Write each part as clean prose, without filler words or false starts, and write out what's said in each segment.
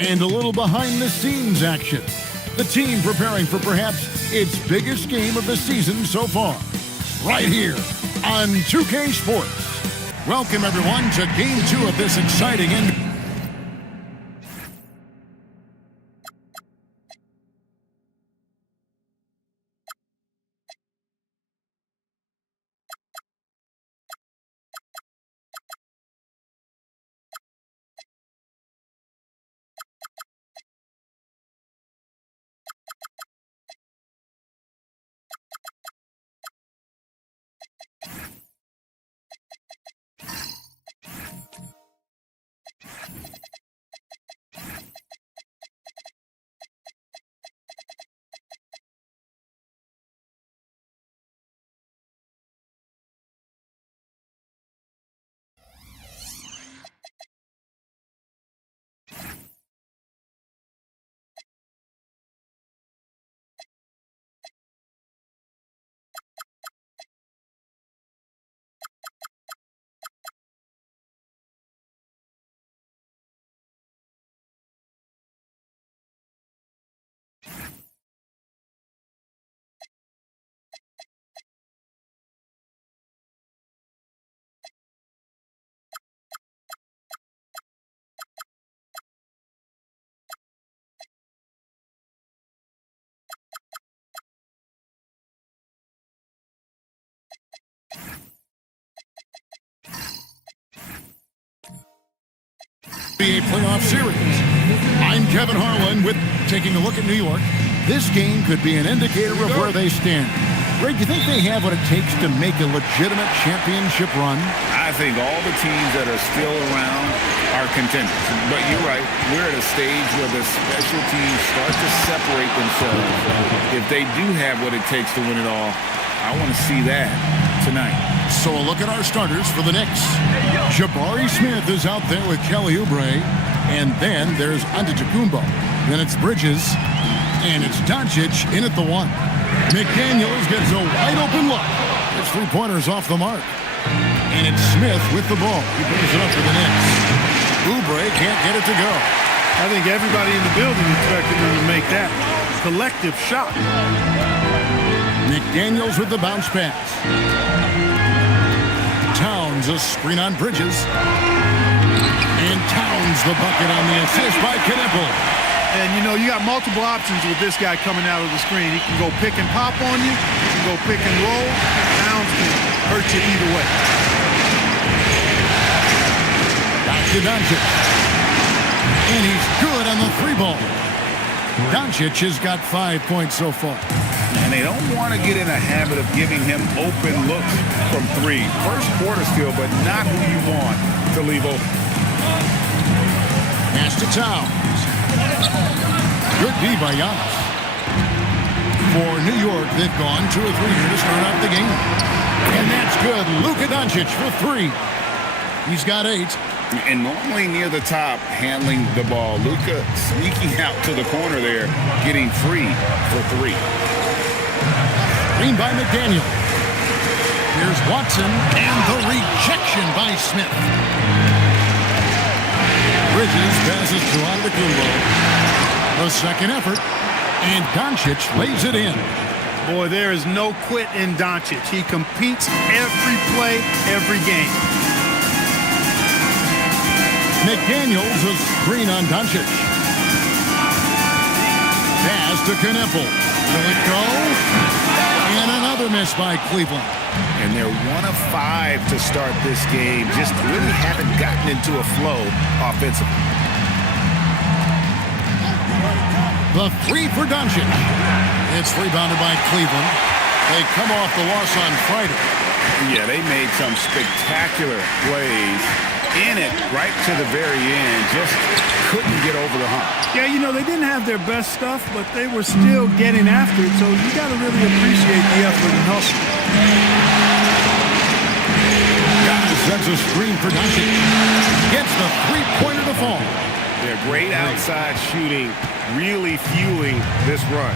and a little behind-the-scenes action. The team preparing for perhaps its biggest game of the season so far, right here on 2K Sports. Welcome, everyone, to Game 2 of this exciting and NBA playoff series. I'm Kevin Harlan with taking a look at New York. This game could be an indicator of where they stand. Ray, do you think they have what it takes to make a legitimate championship run? I think all the teams that are still around are contenders. But you're right, we're at a stage where the special teams start to separate themselves. If they do have what it takes to win it all, I want to see that tonight. So a look at our starters for the Knicks. Jabari Smith is out there with Kelly Oubre. And then there's Antetokounmpo. Then it's Bridges. And it's Doncic in at the 1. McDaniels gets a wide-open look. His three-pointers off the mark. And it's Smith with the ball. He brings it up for the Knicks. Oubre can't get it to go. I think everybody in the building expected him to make that collective shot. McDaniels with the bounce pass. Towns a screen on Bridges. And Towns the bucket on the assist by Knippel. And, you know, you got multiple options with this guy coming out of the screen. He can go pick and pop on you. He can go pick and roll. Towns can hurt you either way. Back to Doncic. And he's good on the three ball. Doncic has got 5 points so far. And they don't want to get in a habit of giving him open looks from three. First quarter still, but not who you want to leave open. Pass to Towns. Good D by Giannis. For New York, they've gone 2 or 3 here to start out the game. And that's good. Luka Doncic for 3. He's got 8. And normally near the top, handling the ball. Luka sneaking out to the corner there, getting free for 3. Screen by McDaniel. Here's Watson, and the rejection by Smith. Bridges passes to Antetokounmpo. The second effort, and Doncic lays it in. Boy, there is no quit in Doncic. He competes every play, every game. McDaniels a screen on Doncic. Pass to Knippel. Will it go? And another miss by Cleveland. And they're 1 of 5 to start this game. Just really haven't gotten into a flow offensively. The 3 for Doncic. It's rebounded by Cleveland. They come off the loss on Friday. Yeah, they made some spectacular plays in it right to the very end. Just couldn't get over the hump. Yeah, you know, they didn't have their best stuff, but they were still getting after it, so you got to really appreciate the effort and hustle. Giannis sets a screen for Doncic. Gets the three-pointer to fall. They're great outside shooting, really fueling this run.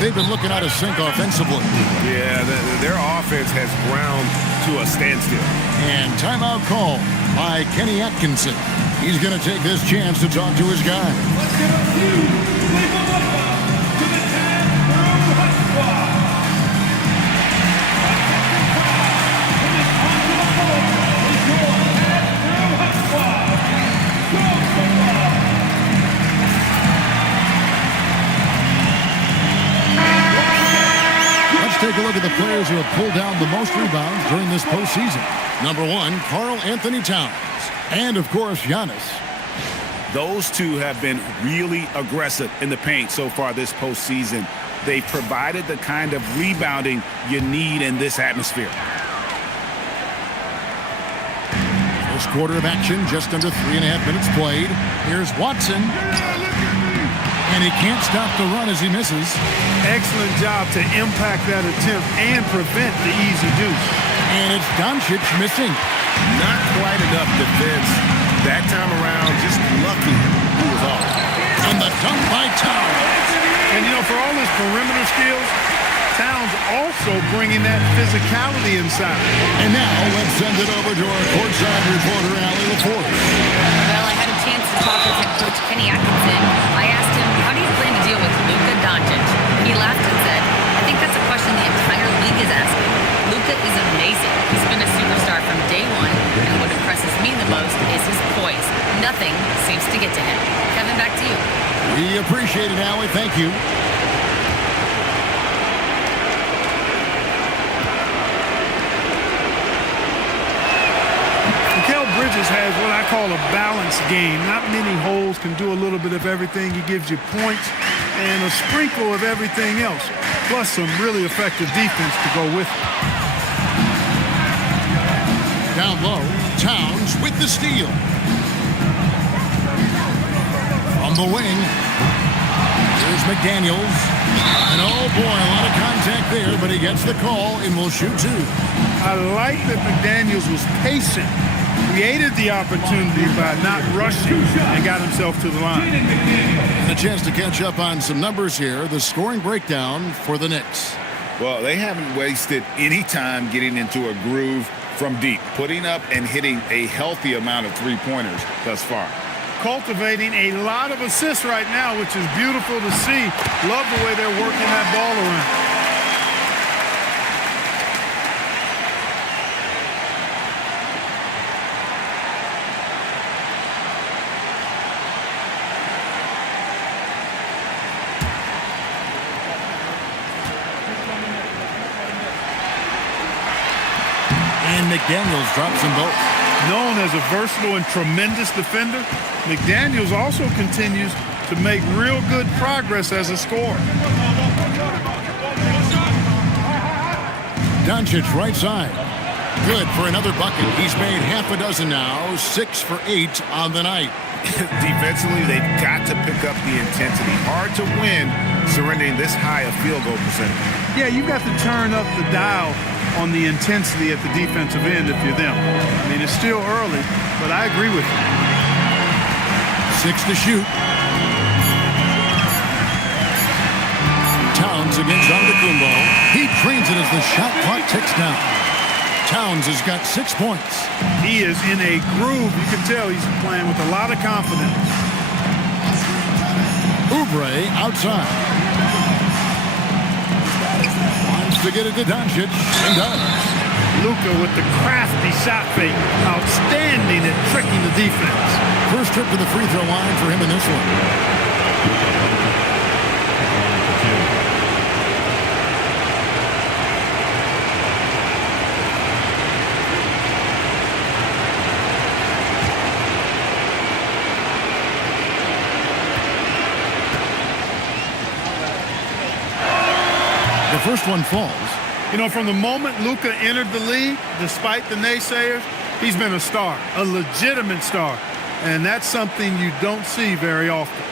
They've been looking out of sync offensively. Yeah, their offense has ground to a standstill. And timeout call by Kenny Atkinson. He's going to take this chance to talk to his guy. Let's take a look at the players who have pulled down the most rebounds during this postseason. Number 1, Karl Anthony Towns. And, of course, Giannis. Those two have been really aggressive in the paint so far this postseason. They provided the kind of rebounding you need in this atmosphere. First quarter of action, just under 3.5 minutes played. Here's Watson. And he can't stop the run as he misses. Excellent job to impact that attempt and prevent the easy deuce. And it's Doncic missing. Not quite enough defense that time around. Just lucky he was off. And the dunk by Towns. And, for all his perimeter skills, Towns also bringing that physicality inside. And now let's send it over to our courtside reporter, Allie LaForce. Well, I had a chance to talk with head coach Kenny Atkinson. I asked him, how do you plan to deal with Luka Doncic? He laughed and said, I think that's a question the entire league is asking. Luka is amazing. He's been a superstar from day one, and what impresses me the most is his poise. Nothing seems to get to him. Kevin, back to you. We appreciate it, Allie. Thank you. Bridges has what I call a balanced game. Not many holes, can do a little bit of everything. He gives you points and a sprinkle of everything else, plus some really effective defense to go with it. Down low, Towns with the steal. From the wing, here's McDaniels. And oh boy, a lot of contact there, but he gets the call and will shoot 2. I like that McDaniels was patient. Created the opportunity by not rushing and got himself to the line. And a chance to catch up on some numbers here. The scoring breakdown for the Knicks. Well, they haven't wasted any time getting into a groove from deep, putting up and hitting a healthy amount of three-pointers thus far. Cultivating a lot of assists right now, which is beautiful to see. Love the way they're working that ball around. And McDaniels drops them both. Known as a versatile and tremendous defender, McDaniels also continues to make real good progress as a scorer. Doncic right side. Good for another bucket. He's made half a dozen now, 6 for 8 on the night. Defensively, they've got to pick up the intensity. Hard to win surrendering this high a field goal percentage. Yeah, you've got to turn up the dial on the intensity at the defensive end if you're them. I mean, it's still early, but I agree with you. 6 to shoot. Towns against Antetokounmpo. He trains it as the shot clock ticks down. Towns has got 6 points. He is in a groove. You can tell he's playing with a lot of confidence. Oubre outside. Wants to get it to Doncic, and does. Luka with the crafty shot fake. Outstanding at tricking the defense. First trip to the free throw line for him in this one. The first one falls. You know, from the moment Luka entered the league, despite the naysayers, he's been a star, a legitimate star. And that's something you don't see very often.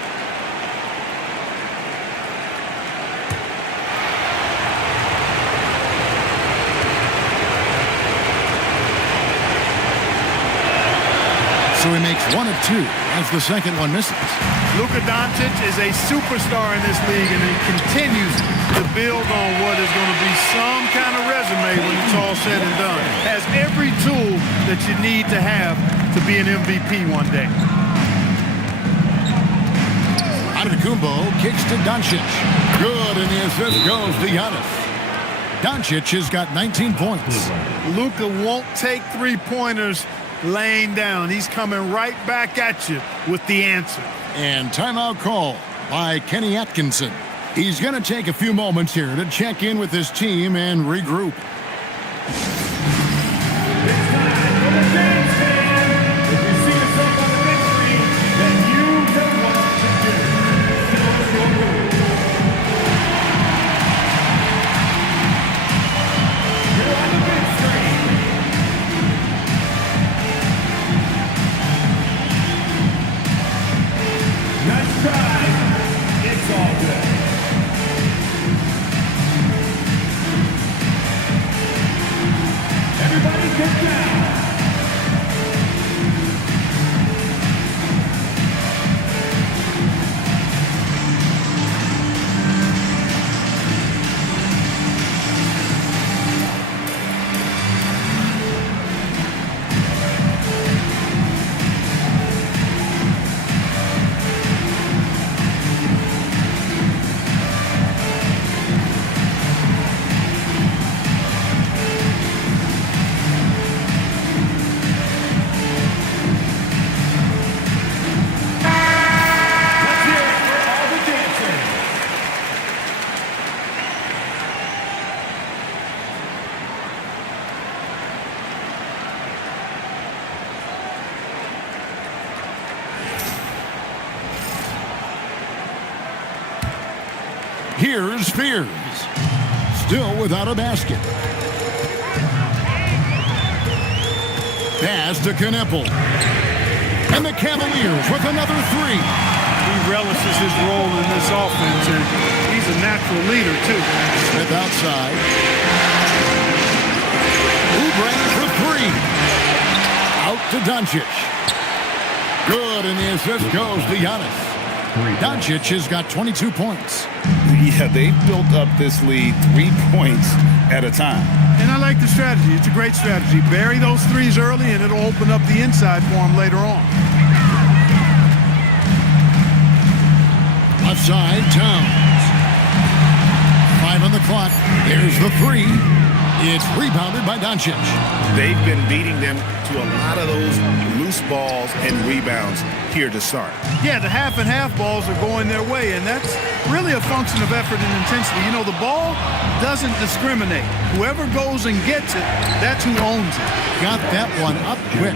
So he makes 1 of 2 as the second one misses. Luka Doncic is a superstar in this league, and he continues to build on what is going to be some kind of resume when it's all said and done. Has every tool that you need to have to be an MVP one day. Antetokounmpo kicks to Doncic. Good, and the assist goes to Giannis. Doncic has got 19 points. Luka won't take three-pointers laying down. He's coming right back at you with the answer. And timeout call by Kenny Atkinson. He's going to take a few moments here to check in with his team and regroup. Here's Spears. Still without a basket. Pass to Kneppel. And the Cavaliers with another three. He relishes his role in this offense, and he's a natural leader, too. Smith outside. Oubre for three. Out to Doncic. Good, and the assist goes to Giannis. Doncic has got 22 points. Yeah, they've built up this lead 3 points at a time. And I like the strategy. It's a great strategy. Bury those threes early, and it'll open up the inside for him later on. Left side, Towns. 5 on the clock. There's the three. It's rebounded by Doncic. They've been beating them to a lot of those loose balls and rebounds here to start. Yeah, the half-and-half balls are going their way, and that's really a function of effort and intensity. You know, the ball doesn't discriminate. Whoever goes and gets it, that's who owns it. Got that one up quick.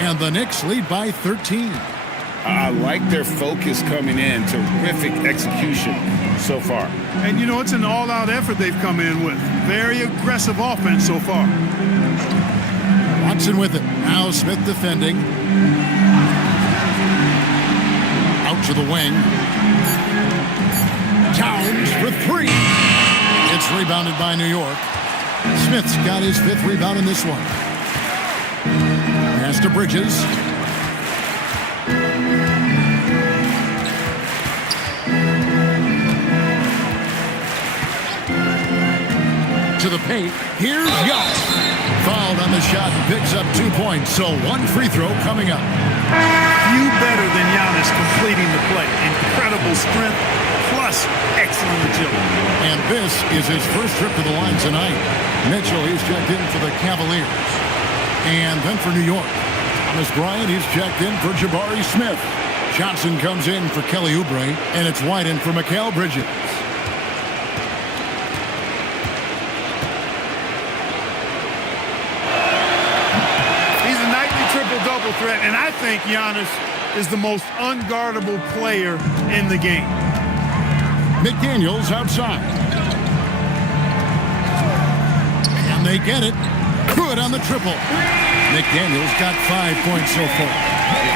And the Knicks lead by 13. I like their focus coming in. Terrific execution so far. And, you know, it's an all-out effort they've come in with. Very aggressive offense so far. Watson with it. Now Smith defending. Out to the wing. Towns for three. It's rebounded by New York. Smith's got his 5th rebound in this one. Pass to Bridges. To the paint. Here's Young. Fouled on the shot and picks up 2 points. So 1 free throw coming up. Few better than Giannis completing the play. Incredible strength plus excellent agility. And this is his first trip to the line tonight. Mitchell, he's checked in for the Cavaliers. And then for New York. Thomas Bryant, he's checked in for Jabari Smith. Johnson comes in for Kelly Oubre. And it's White in for Mikal Bridges. Triple-double threat, and I think Giannis is the most unguardable player in the game. McDaniels outside. And they get it. Good on the triple. McDaniels got 5 points so far.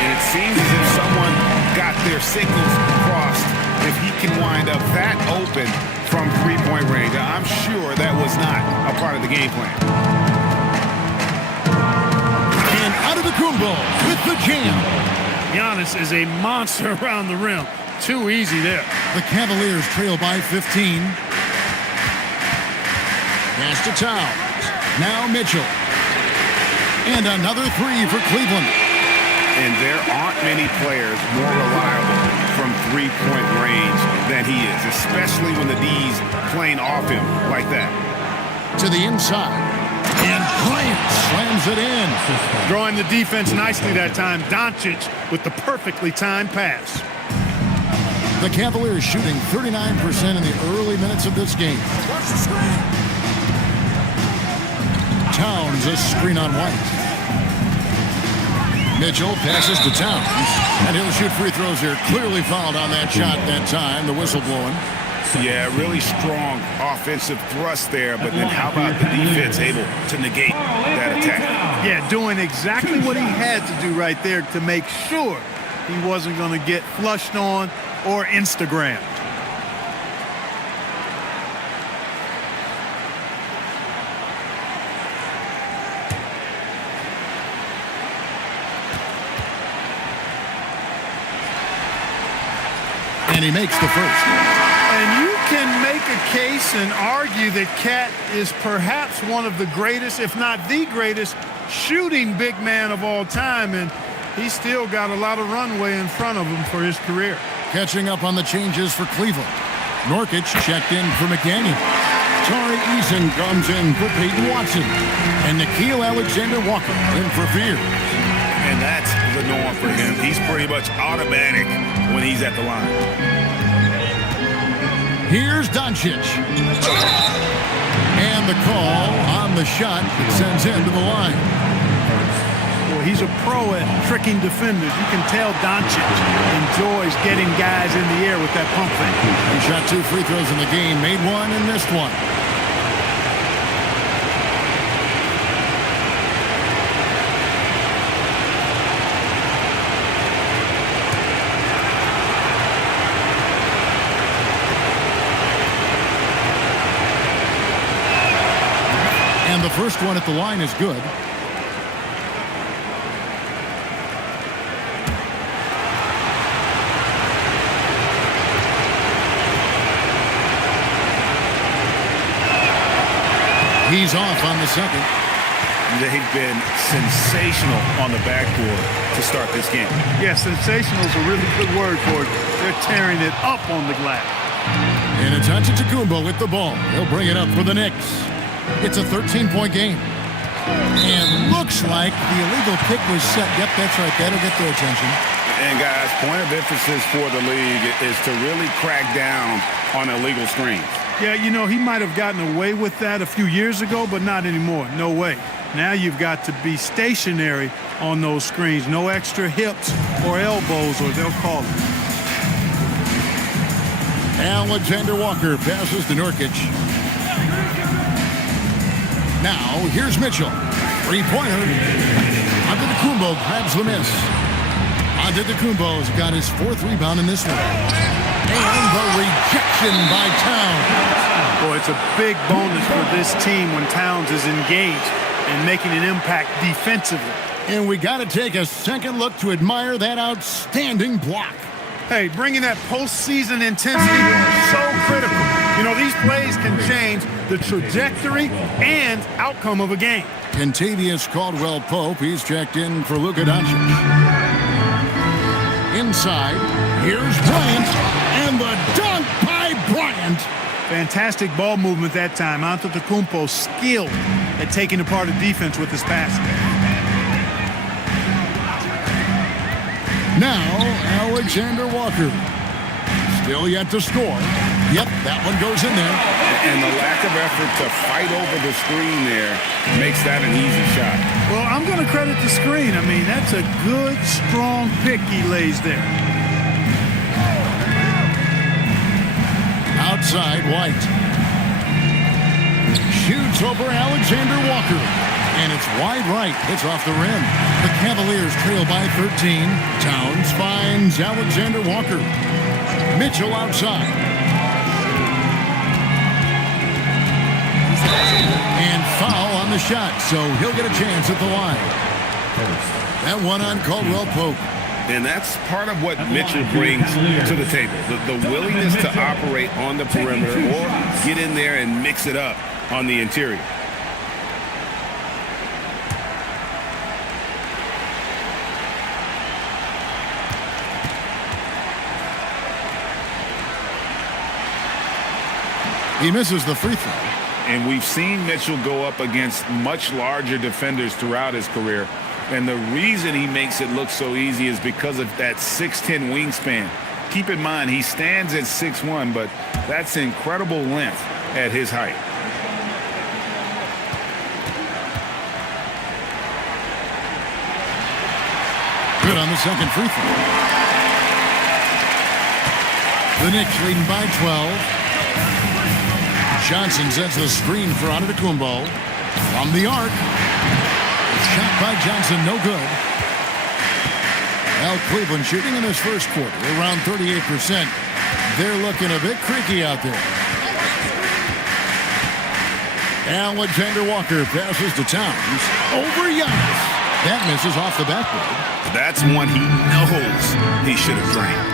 It seems as if someone got their signals crossed. If he can wind up that open from three-point range, I'm sure that was not a part of the game plan. Antetokounmpo with the jam. Giannis is a monster around the rim. Too easy there. The Cavaliers trail by 15. Pass to Towns. Now Mitchell. And another three for Cleveland. And there aren't many players more reliable from three-point range than he is, especially when the D's playing off him like that. To the inside. And Bryant slams it in. Drawing the defense nicely that time. Doncic with the perfectly timed pass. The Cavaliers shooting 39% in the early minutes of this game. Towns a screen on White. Mitchell passes to Towns, and he'll shoot free throws here. Clearly fouled on that shot that time. The whistle blowing. Yeah, really strong offensive thrust there, but then how about the defense able to negate that attack? Yeah, doing exactly what he had to do right there to make sure he wasn't going to get flushed on or Instagrammed. And he makes the first. And you can make a case and argue that Cat is perhaps one of the greatest, if not the greatest, shooting big man of all time, and he's still got a lot of runway in front of him for his career. Catching up on the changes for Cleveland. Norkic checked in for McDaniel. Tari Eason comes in for Peyton Watson. And Nickeil Alexander-Walker in for Fear. And that's the norm for him. He's pretty much automatic when he's at the line. Here's Doncic. And the call on the shot that sends him to the line. Well, he's a pro at tricking defenders. You can tell Doncic enjoys getting guys in the air with that pump fake. He shot 2 free throws in the game, made one and missed one. And the first one at the line is good. He's off on the second. They've been sensational on the backboard to start this game. Yeah, sensational is a really good word for it. They're tearing it up on the glass. And it's Antetokounmpo with the ball. He'll bring it up for the Knicks. It's a 13-point game. And looks like the illegal kick was set. Yep, that's right. That'll get their attention. And, guys, point of emphasis for the league is to really crack down on illegal screens. Yeah, you know, he might have gotten away with that a few years ago, but not anymore. No way. Now you've got to be stationary on those screens. No extra hips or elbows, or they'll call it. Alexander Walker passes to Norkic. Now, here's Mitchell. Three-pointer. Antetokounmpo grabs the miss. Antetokounmpo's got his 4th rebound in this one. And the rejection by Towns. Boy, it's a big bonus for this team when Towns is engaged and making an impact defensively. And we got to take a second look to admire that outstanding block. Hey, bringing that postseason intensity is so critical. You know, these plays can change the trajectory and outcome of a game. Kentavious Caldwell-Pope, he's checked in for Luka Doncic. Inside, here's Bryant, and the dunk by Bryant. Fantastic ball movement that time. Antetokounmpo skilled at taking apart a defense with his passing. Now, Alexander Walker. Still yet to score. Yep, that one goes in there. And the lack of effort to fight over the screen there makes that an easy shot. Well, I'm going to credit the screen. I mean, that's a good, strong pick he lays there. Outside, White. Shoots over Alexander Walker. And it's wide right. It's off the rim. The Cavaliers trail by 13. Towns finds Alexander Walker. Mitchell outside. And foul on the shot, so he'll get a chance at the line. That one on Caldwell-Pope. And that's part of what Mitchell brings to the table. The willingness to operate on the perimeter or get in there and mix it up on the interior. He misses the free throw. And we've seen Mitchell go up against much larger defenders throughout his career. And the reason he makes it look so easy is because of that 6'10" wingspan. Keep in mind, he stands at 6'1", but that's incredible length at his height. Good on the second free throw. The Knicks leading by 12. Johnson sets the screen for Antetokounmpo. From the arc. Shot by Johnson, no good. Well, Cleveland shooting in this first quarter around 38%. They're looking a bit creaky out there. Alexander Walker passes to Towns. Over Giannis. That misses off the backboard. That's one he knows he should have drained.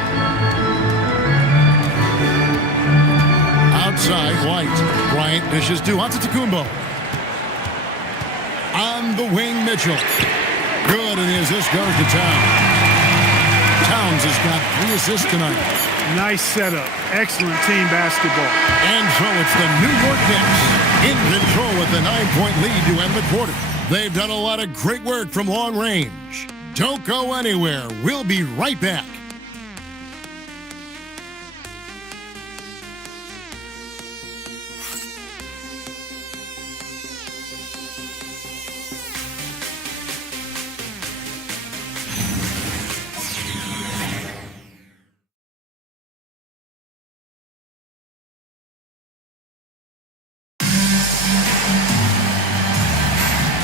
Outside, White. Bryant dishes to Antetokounmpo. On the wing, Mitchell. Good, and as this goes to Towns. Towns has got 3 assists tonight. Nice setup. Excellent team basketball. And so it's the New York Knicks in control with the 9-point lead to end the quarter. They've done a lot of great work from long range. Don't go anywhere. We'll be right back.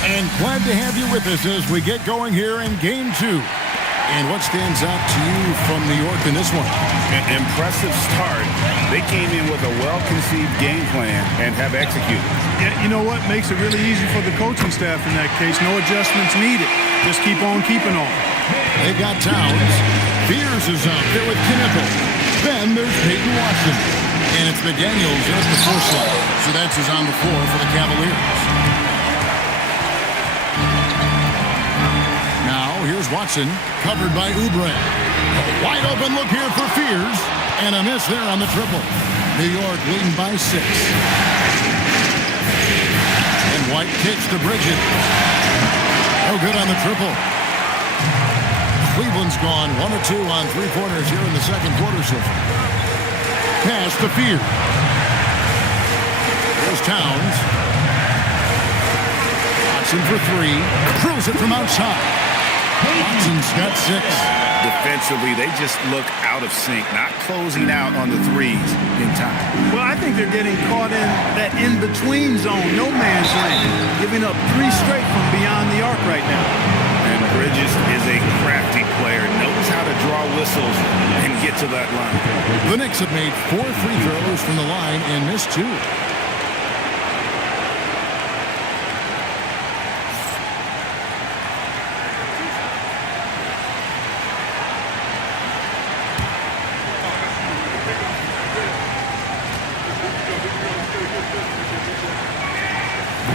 And glad to have you with us as we get going here in Game 2. And what stands out to you from New York in this one? An impressive start. They came in with a well-conceived game plan and have executed. Yeah, you know what? Makes it really easy for the coaching staff in that case. No adjustments needed. Just keep on keeping on. They got Towns. Fears is out there with Knippel. Then there's Peyton Watson. And it's McDaniels at the first line. So that's his on the floor for the Cavaliers. Here's Watson, covered by Oubre. A wide open look here for Fears, and a miss there on the triple. New York leading by 6. And White kicks to Bridges. No good on the triple. Cleveland's gone 1 of 2 on 3-pointers here in the second quarter so far. Pass to Fears. There's Towns. Watson for 3. Drills it from outside. Watson's got 6. Defensively, they just look out of sync, not closing out on the threes in time. Well, I think they're getting caught in that in-between zone, no man's land, giving up 3 straight from beyond the arc right now. And Bridges is a crafty player, knows how to draw whistles and get to that line. The Knicks have made 4 free throws from the line and missed 2.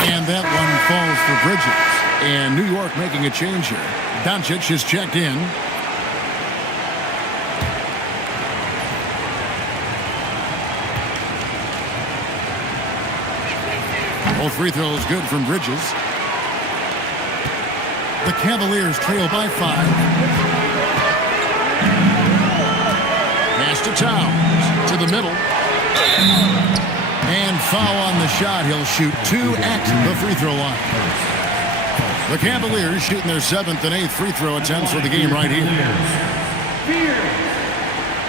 And that one falls for Bridges. And New York making a change here. Doncic is checked in. Both free throws good from Bridges. The Cavaliers trail by 5. Pass to Towns. To the middle. And foul on the shot. He'll shoot 2 at the free throw line. The Cavaliers shooting their 7th and 8th free throw attempts for the game right here.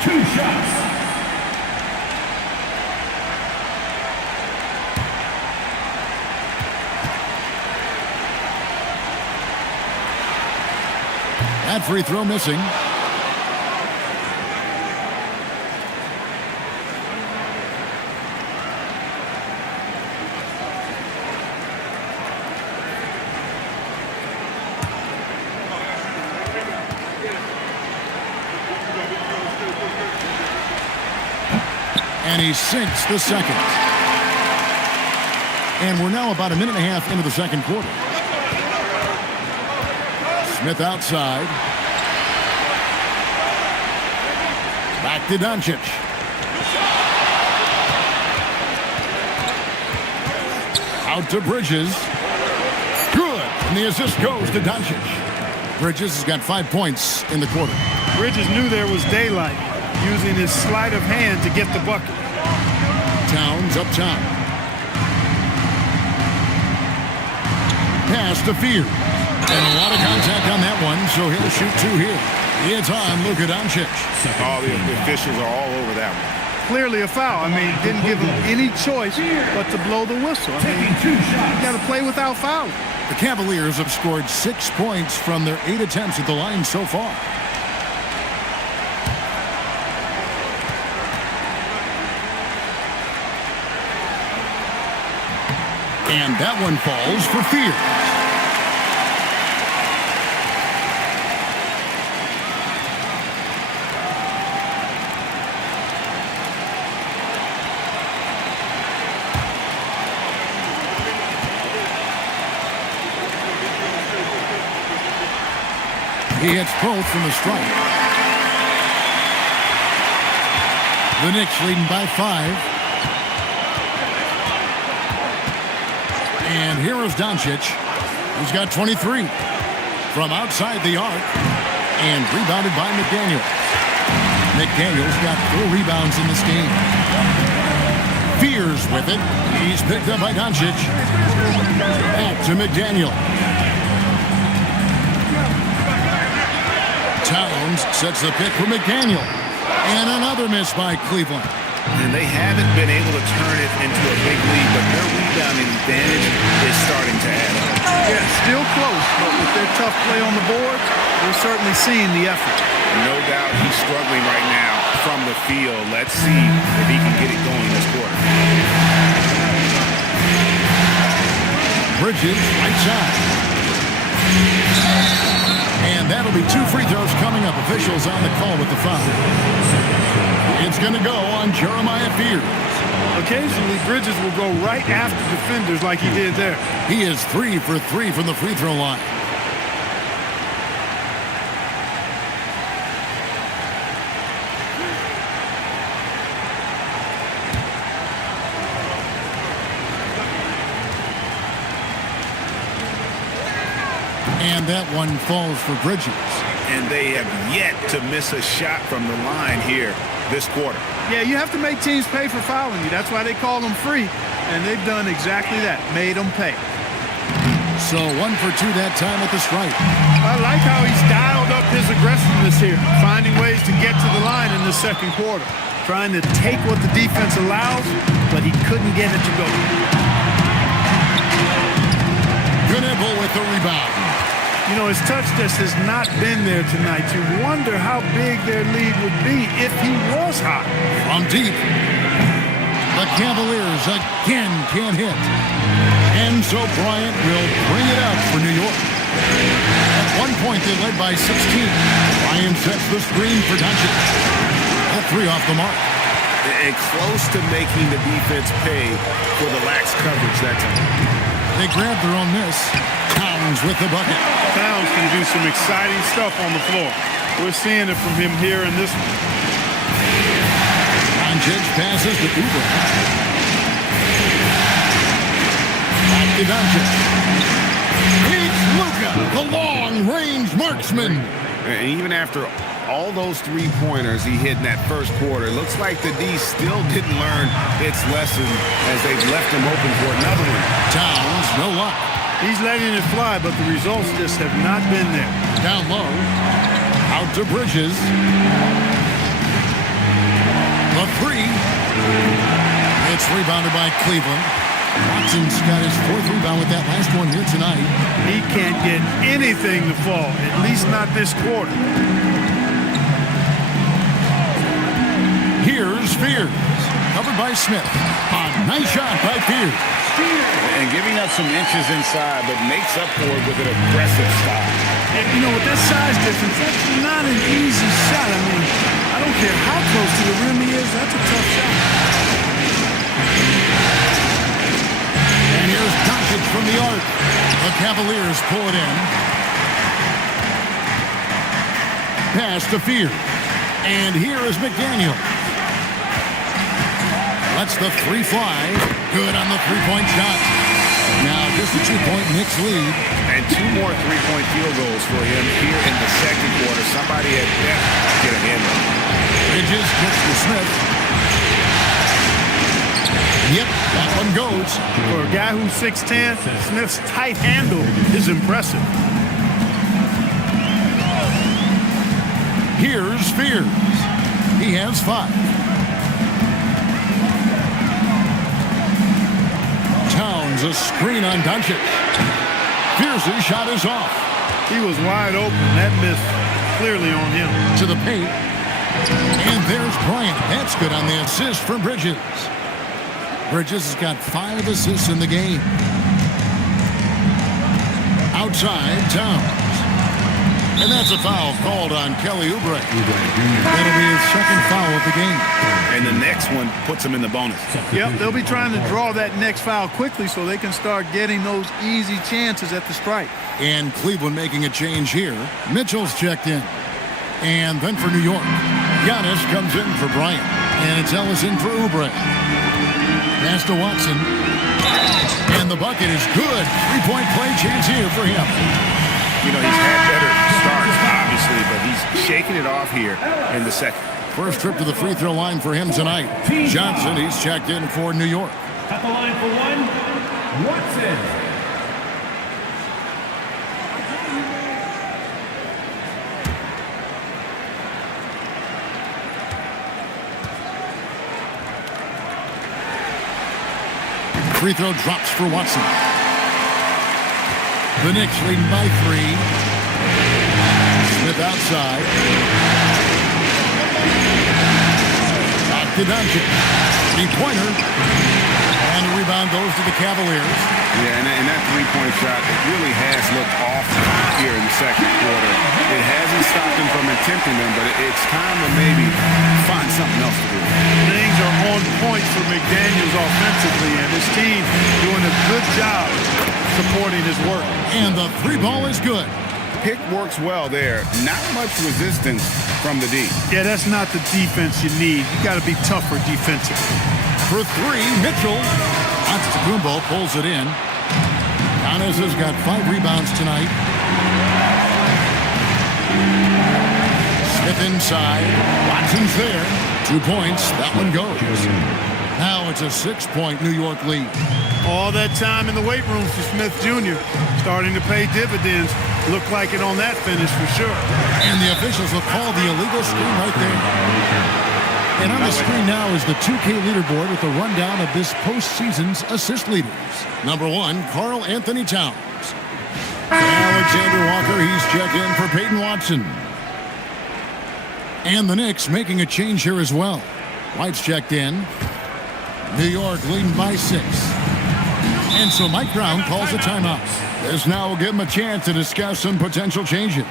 2 shots. That free throw missing. And he sinks the second. And we're now about a minute and a half into the second quarter. Smith outside. Back to Doncic. Out to Bridges. Good. And the assist goes to Doncic. Bridges has got 5 points in the quarter. Bridges knew there was daylight, using his sleight of hand to get the bucket. Towns up top. Pass to Fear. And a lot of contact on that one, so he'll shoot 2 here. It's on Luka Doncic. All the officials are all over that one. Clearly a foul. I mean, didn't give him any choice but to blow the whistle. I mean, you got to play without fouling. The Cavaliers have scored 6 points from their 8 attempts at the line so far. And that one falls for Fear. He hits both from the stripe. The Knicks leading by 5. And here is Doncic, who's got 23 from outside the arc, and rebounded by McDaniels. McDaniels got 4 rebounds in this game. Fears with it. He's picked up by Doncic. Back to McDaniel. Towns sets the pick for McDaniel. And another miss by Cleveland. And they haven't been able to turn it into a big lead, but their rebounding advantage is starting to add up. Yeah, still close, but with their tough play on the boards, we're certainly seeing the effort. No doubt he's struggling right now from the field. Let's see if he can get it going this quarter. Bridges, right side. And that'll be 2 free throws coming up. Officials on the call with the foul. It's going to go on Jeremiah Fears. Occasionally, Bridges will go right after defenders like he did there. He is 3 for 3 from the free throw line. And that one falls for Bridges. And they have yet to miss a shot from the line here this quarter. Yeah, you have to make teams pay for fouling you. That's why they call them free. And they've done exactly that, made them pay. So 1 for 2 that time at the stripe. I like how he's dialed up his aggressiveness here, finding ways to get to the line in the second quarter. Trying to take what the defense allows, but he couldn't get it to go. Gunable with the rebound. You know, his touch just has not been there tonight. You wonder how big their lead would be if he was hot. From deep, the Cavaliers again can't hit. And so Bryant will bring it up for New York. At one point, they led by 16. Bryant sets the screen for Doncic. A 3 off the mark. And close to making the defense pay for the lax coverage that time. They grab their own miss. Towns with the bucket. Towns can do some exciting stuff on the floor. We're seeing it from him here in this one. Doncic passes to Uber. Back to Doncic. It's Luka, the long-range marksman. And even after all those 3-pointers he hit in that first quarter, it looks like the D still didn't learn its lesson as they've left him open for another one. Towns, no luck. He's letting it fly, but the results just have not been there. Down low. Out to Bridges. The 3. It's rebounded by Cleveland. Watson's got his 4th rebound with that last one here tonight. He can't get anything to fall, at least not this quarter. Here's Fears. Covered by Smith. A nice shot by Fears. And giving up some inches inside, but makes up for it with an aggressive stop. And, you know, with that size difference, that's not an easy shot. I mean, I don't care how close to the rim he is, that's a tough shot. And here's Doncic from the arc. The Cavaliers pull it in. Pass to Fears. And here is McDaniel. Lets the 3 fly. Good on the 3-point shot. Now just a 2-point Knicks lead. And 2 more 3-point field goals for him here in the second quarter. Somebody at best get a handle. Bridges kicks to Smith. Yep, that one goes. For a guy who's 6'10", Smith's tight handle is impressive. Here's Fears. He has 5. Towns a screen on Doncic. Fears' shot is off. He was wide open. That miss clearly on him. To the paint. And there's Bryant. That's good on the assist from Bridges. Bridges has got 5 assists in the game. Outside, Towns. And that's a foul called on Kelly Oubre. That'll be his second foul of the game. And the next one puts him in the bonus. Yep, they'll be trying to draw that next foul quickly so they can start getting those easy chances at the strike. And Cleveland making a change here. Mitchell's checked in. And then for New York, Giannis comes in for Bryant. And it's Ellis in for Oubre. Pass to Watson. And the bucket is good. 3-point play chance here for him. You know, he's had better starts, obviously, but he's shaking it off here in the second. First trip to the free throw line for him tonight. Johnson, he's checked in for New York. At the line for 1, Watson. Free throw drops for Watson. The Knicks leading by 3. Smith outside. Back to Doncic. 3-pointer. And the rebound goes to the Cavaliers. Yeah, and that 3-point shot, it really has looked off here in the second quarter. It hasn't stopped him from attempting them, but it's time to maybe find something else to do. Things are on point for McDaniels offensively, and his team doing a good job supporting his work. And the 3 ball is good. Pick works well there. Not much resistance from the D. Yeah, that's not the defense you need. You got to be tougher defensively. For 3, Mitchell. Antetokounmpo pulls it in. Giannis has got 5 rebounds tonight. Smith inside. Watson's there. 2 points. That one goes. Now it's a 6-point New York lead. All that time in the weight room for Smith Jr. starting to pay dividends. Looked like it on that finish for sure. And the officials will call the illegal screen right there. And on the screen now is the 2K leaderboard with a rundown of this postseason's assist leaders. Number 1, Karl Anthony Towns. Alexander Walker, he's checked in for Peyton Watson. And the Knicks making a change here as well. White's checked in. New York leading by 6. And so Mike Brown calls a timeout. This now will give him a chance to discuss some potential changes.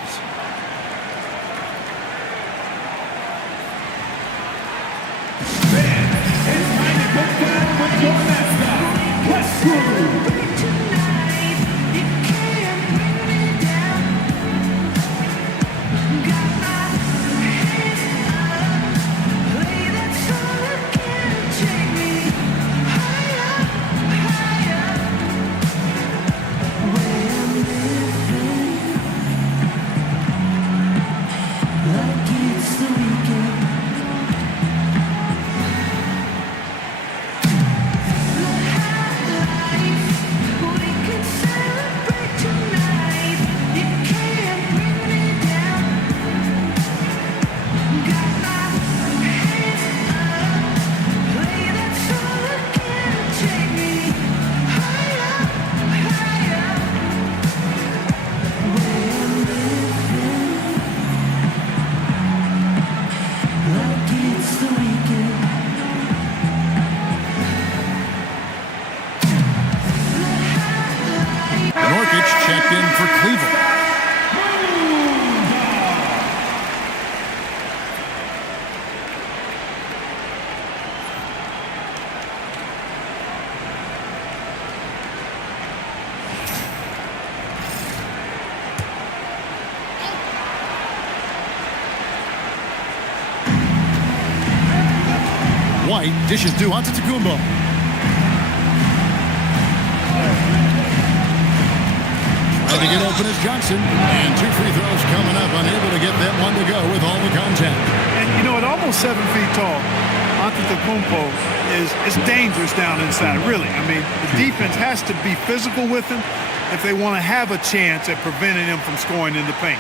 Checked in for Cleveland. White dishes to Antetokounmpo. Trying to get open is Johnson. And 2 free throws coming up. Unable to get that one to go with all the contact. And, you know, at almost 7 feet tall, Antetokounmpo is dangerous down inside, really. I mean, the defense has to be physical with him if they want to have a chance at preventing him from scoring in the paint.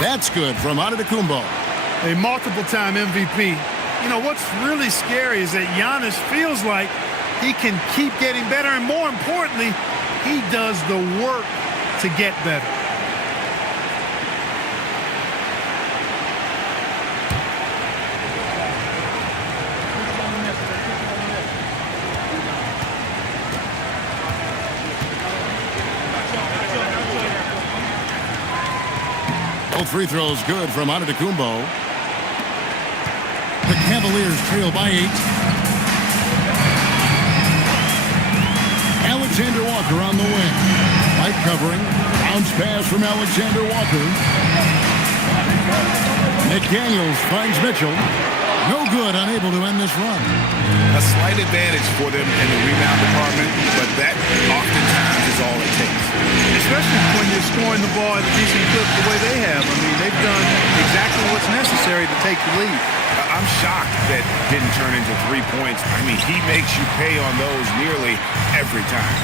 That's good from Antetokounmpo. A multiple-time MVP. You know, what's really scary is that Giannis feels like he can keep getting better, and more importantly, he does the work to get better. Both free throws good from Antetokounmpo. The Cavaliers trail by 8. Alexander Walker on the wing. Light covering. Bounce pass from Alexander Walker. McDaniels finds Mitchell. No good, unable to end this run. A slight advantage for them in the rebound department, but that oftentimes is all it takes. Especially when you're scoring the ball at a decent clip the way they have. I mean, they've done exactly what's necessary to take the lead. I'm shocked that didn't turn into 3 points. I mean, he makes you pay on those nearly every time.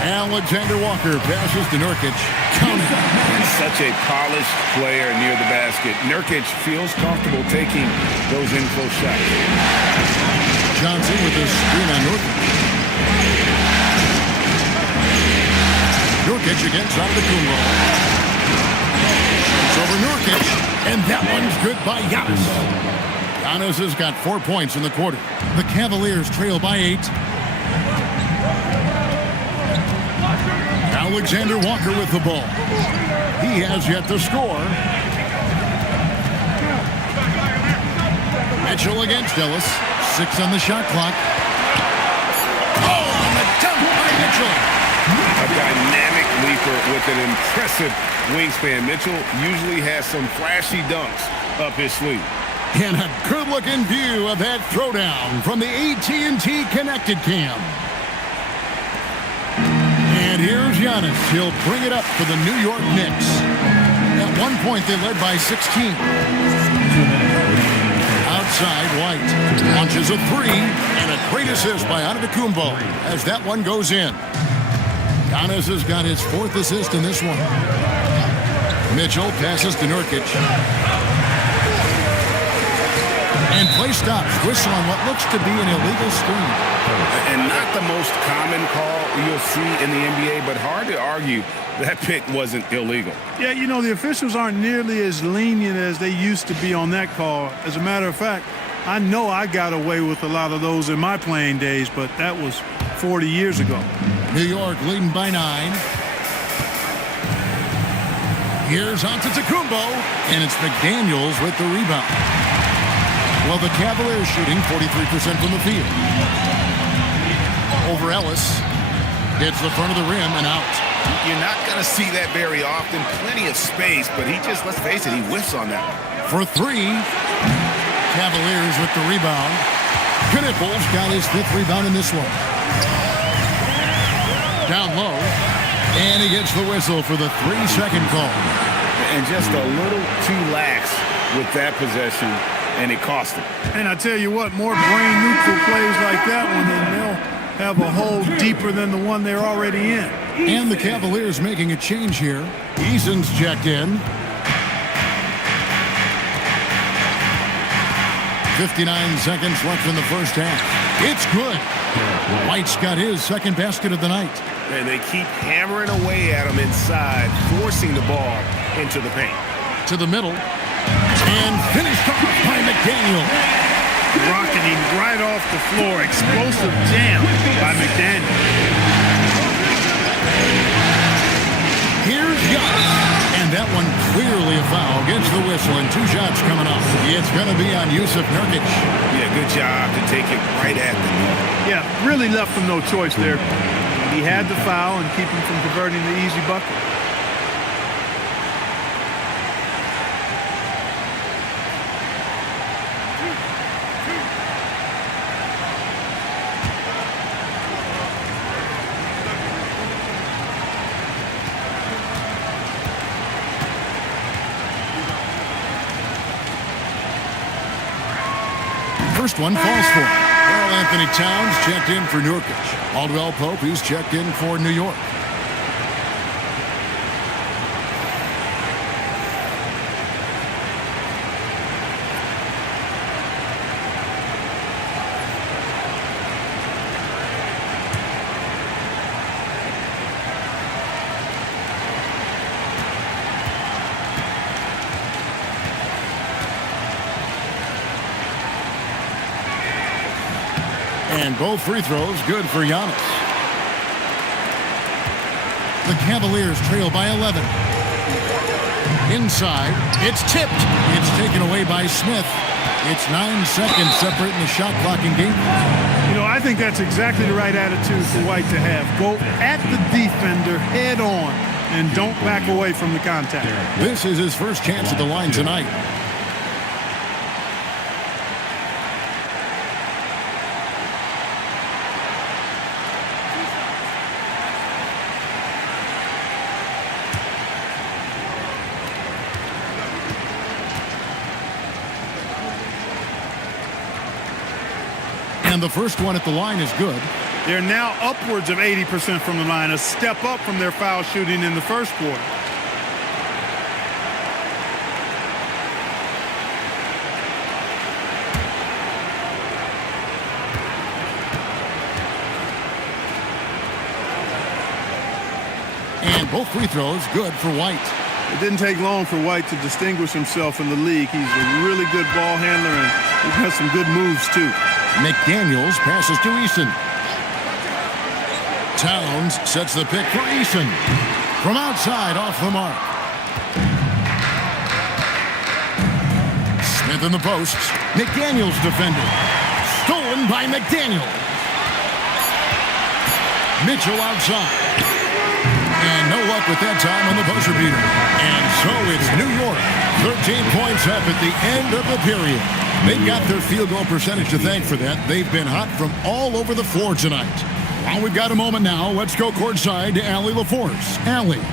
Alexander Walker passes to Nurkic. Counting. And such a polished player near the basket. Nurkic feels comfortable taking those in-close shots. Johnson with his screen on Nurkic. Nurkic against Antetokounmpo. It's over Nurkic, and that one's good by Giannis. Giannis has got 4 points in the quarter. The Cavaliers trail by 8. Alexander Walker with the ball. He has yet to score. Mitchell against Ellis. 6 on the shot clock. Oh, and the dunk by Mitchell. A dynamic leaper with an impressive wingspan. Mitchell usually has some flashy dunks up his sleeve. And a good-looking view of that throwdown from the AT&T Connected Cam. And here's Giannis. He'll bring it up for the New York Knicks. At one point, they led by 16. Outside, White launches a 3, and a great assist by Antetokounmpo as that one goes in. Giannis has got his 4th assist in this one. Mitchell passes to Nurkic. And play stops. Whistle on what looks to be an illegal screen. And not the most common call you'll see in the NBA, but hard to argue that pick wasn't illegal. Yeah, you know, the officials aren't nearly as lenient as they used to be on that call. As a matter of fact, I know I got away with a lot of those in my playing days, but that was 40 years ago. New York leading by 9. Here's Antetokounmpo, and it's McDaniels with the rebound. Well, the Cavaliers shooting 43% from the field. Over Ellis. Hits the front of the rim and out. You're not going to see that very often. Plenty of space, but he just, let's face it, he whiffs on that one. For 3. Cavaliers with the rebound. Knipples got his 5th rebound in this one. Down low. And he gets the whistle for the 3-second call. And just a little too lax with that possession, and it cost him. And I tell you what, more brain-neutral plays like that one, and they'll have a hole deeper than the one they're already in. And the Cavaliers making a change here. Eason's checked in. 59 seconds left in the first half. It's good. White's got his 2nd basket of the night. And they keep hammering away at him inside, forcing the ball into the paint. To the middle. And finished off by McDaniel. Rocketing right off the floor. Explosive jam by McDaniel. Here's Giannis. And And that one clearly a foul. Gets the whistle and 2 shots coming up. It's going to be on Yusuf Nurkic. Yeah, good job to take it right at the net. Yeah, really left him no choice there. He had the foul and keep him from converting the easy bucket. First one falls for him. Karl Anthony Towns checked in for Nurkic. Caldwell Pope, he's checked in for New York. And both free throws good for Giannis. The Cavaliers trail by 11. Inside, it's tipped. It's taken away by Smith. It's 9 seconds separating the shot clock and game. You know, I think that's exactly the right attitude for White to have. Go at the defender head on and don't back away from the contact. This is his first chance at the line tonight. And the first one at the line is good. They're now upwards of 80% from the line, a step up from their foul shooting in the first quarter. And both free throws good for White. It didn't take long for White to distinguish himself in the league. He's a really good ball handler, and he has some good moves, too. McDaniels passes to Eason. Towns sets the pick for Eason. From outside, off the mark. Smith in the posts. McDaniels defended. Stolen by McDaniel. Mitchell outside. And no luck with that time on the buzzer beater. And so it's New York. 13 points up at the end of the period. They've got their field goal percentage to thank for that. They've been hot from all over the floor tonight. Well, we've got a moment now. Let's go courtside to Allie LaForce. Allie.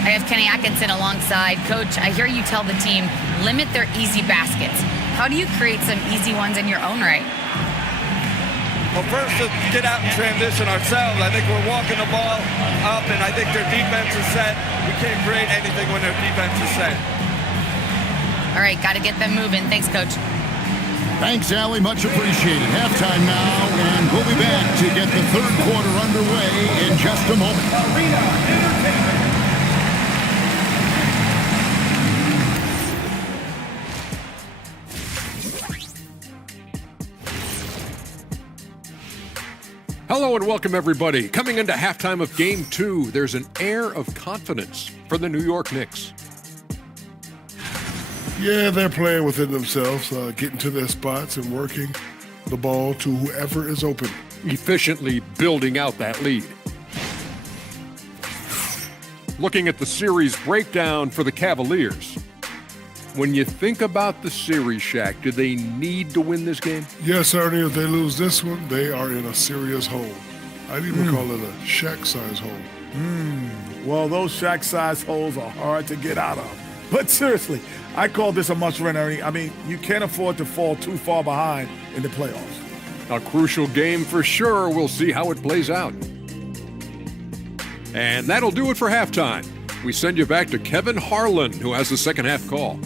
I have Kenny Atkinson alongside. Coach, I hear you tell the team, limit their easy baskets. How do you create some easy ones in your own right? Well, first, to get out and transition ourselves. I think we're walking the ball up, and I think their defense is set. We can't create anything when their defense is set. All right, got to get them moving. Thanks, Coach. Thanks, Allie. Much appreciated. Halftime now, and we'll be back to get the third quarter underway in just a moment. Hello and welcome, everybody. Coming into halftime of Game 2, there's an air of confidence for the New York Knicks. Yeah, they're playing within themselves, getting to their spots and working the ball to whoever is open. Efficiently building out that lead. Looking at the series breakdown for the Cavaliers. When you think about the series, Shaq, do they need to win this game? Yes, Ernie, if they lose this one, they are in a serious hole. I'd even call it a Shaq-size hole. Well, those Shaq-size holes are hard to get out of. But seriously, I call this a must-win, Ernie. I mean, you can't afford to fall too far behind in the playoffs. A crucial game for sure. We'll see how it plays out. And that'll do it for halftime. We send you back to Kevin Harlan, who has the second half call.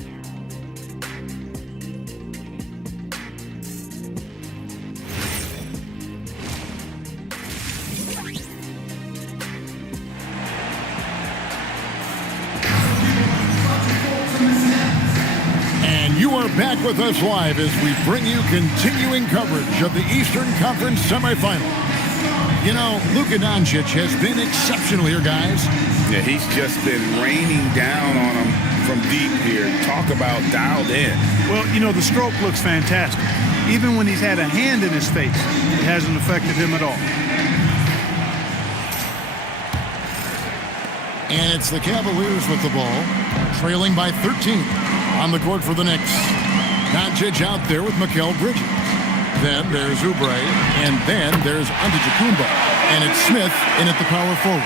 You are back with us live as we bring you continuing coverage of the Eastern Conference semifinal. You know, Luka Doncic has been exceptional here, guys. Yeah, he's just been raining down on them from deep here. Talk about dialed in. Well, you know, the stroke looks fantastic. Even when he's had a hand in his face, it hasn't affected him at all. And it's the Cavaliers with the ball, trailing by 13 on the court for the Knicks. Doncic out there with Mikal Bridges. Then there's Oubre, and then there's Antetokounmpo. And it's Smith in at the power forward.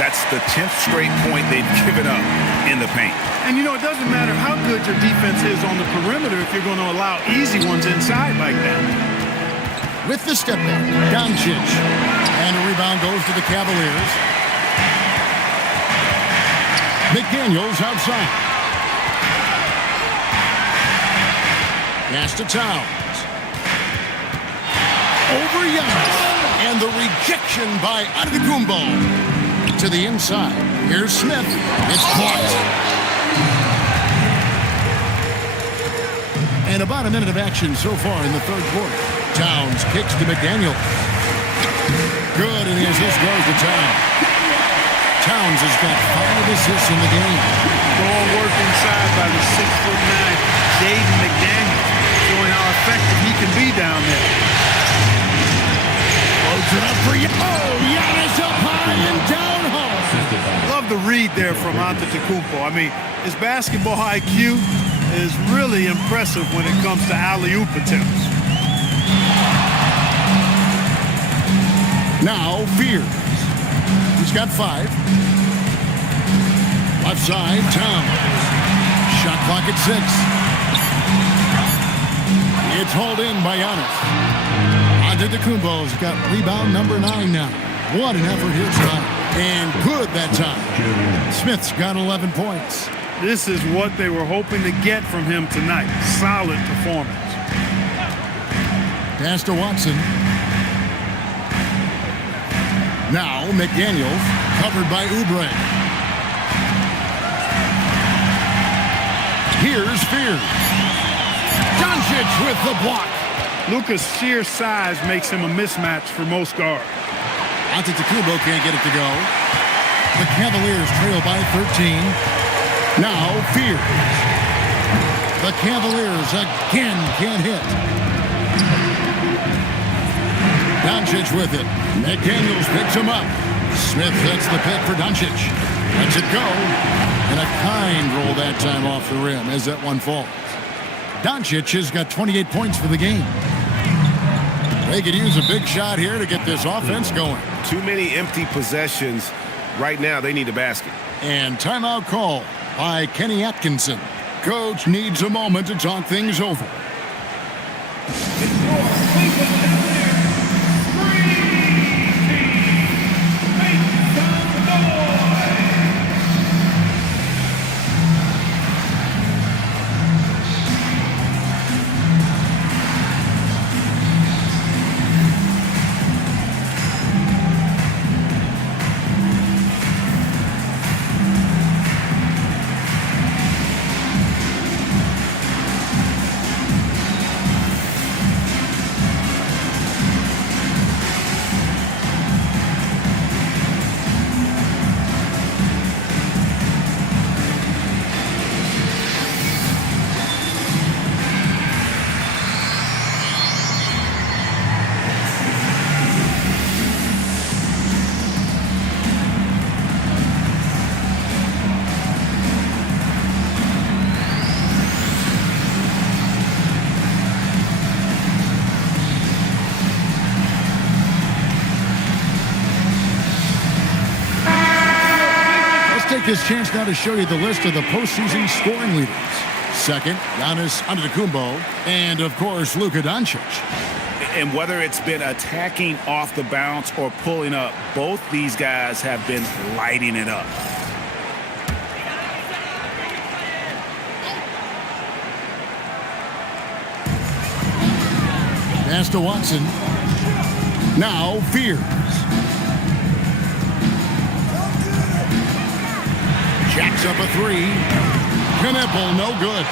That's the 10th straight point they've given up in the paint. And, you know, it doesn't matter how good your defense is on the perimeter if you're going to allow easy ones inside like that. With the step back, Doncic. And a rebound goes to the Cavaliers. McDaniels outside. Pass to Towns. Over Giannis. And the rejection by Antetokounmpo. To the inside. Here's Smith. It's caught. And about a minute of action so far in the third quarter. Towns kicks to McDaniels. Good, and the assist goes to Towns. Towns has got 5 assists in the game. Ball worked inside by the 6'9" Jaden McDaniels, showing how effective he can be down there. Floats it up for you. Oh, Giannis up high and down home. Love the read there from Antetokounmpo. I mean, his basketball IQ is really impressive when it comes to alley-oop attempts. Now, Fears. He's got 5. Left side, Towns. Shot clock at 6. It's hauled in by Giannis. Antetokounmpo's got rebound number 9 now. What an effort here tonight. And good that time. Smith's got 11 points. This is what they were hoping to get from him tonight. Solid performance. Pass to Watson. Now McDaniels, covered by Oubre. Here's Fears. Doncic with the block. Luka's sheer size makes him a mismatch for most guards. Antetokounmpo can't get it to go. The Cavaliers trail by 13. Now Fears. The Cavaliers again can't hit. Doncic with it. McDaniels picks him up. Smith gets the pick for Doncic. Lets it go. And a kind roll that time off the rim as that one falls. Doncic has got 28 points for the game. They could use a big shot here to get this offense going. Too many empty possessions. Right now, they need a basket. And timeout call by Kenny Atkinson. Coach needs a moment to talk things over. This chance now to show you the list of the postseason scoring leaders. Second, Giannis Antetokounmpo, and of course, Luka Doncic. And whether it's been attacking off the bounce or pulling up, both these guys have been lighting it up. Pass to Watson. Now Fears. Jacks up a 3. Knipple, no good.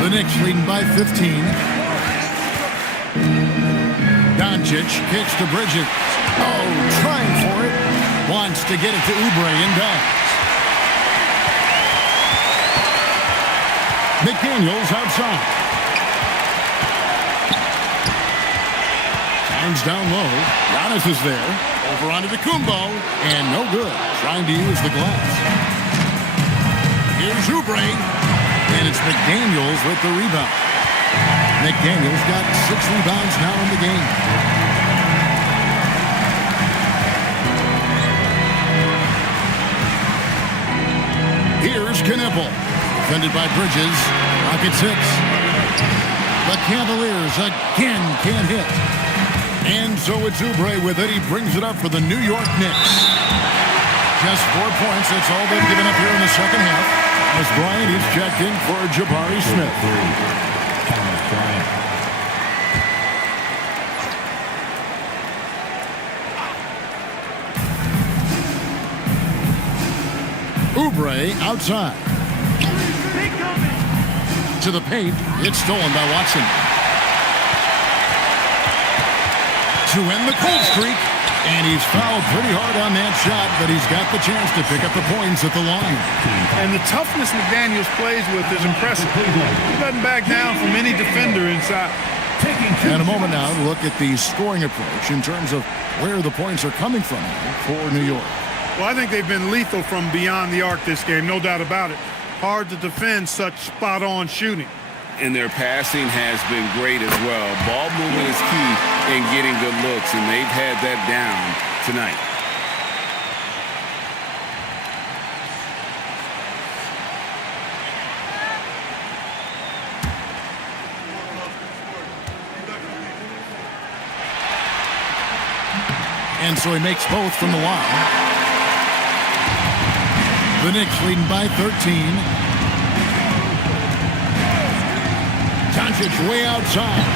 The Knicks leading by 15. Doncic kicks to Bridges. Oh, trying for it. Wants to get it to Oubre and does. McDaniels outside. Times down low. Giannis is there. Over onto Kumbo. And no good. Trying to use the glass. Here's Oubre. And it's McDaniels with the rebound. McDaniels got 6 rebounds now in the game. Here's Knippel. Defended by Bridges. Rocket 6. The Cavaliers again can't hit. And so it's Oubre with it. He brings it up for the New York Knicks. Just 4 points. That's all they've given up here in the second half. As Bryant is checked in for Jabari Smith. Oubre outside. To the paint. It's stolen by Watson. To end the cold streak. And he's fouled pretty hard on that shot, but he's got the chance to pick up the points at the line. And the toughness McDaniels plays with is impressive. He doesn't back down from any defender inside. In a moment now, look at the scoring approach in terms of where the points are coming from for New York. Well, I think they've been lethal from beyond the arc this game, no doubt about it. Hard to defend such spot-on shooting. And their passing has been great as well. Ball movement is key in getting good looks, and they've had that down tonight. And so he makes both from the line. The Knicks leading by 13. Doncic way outside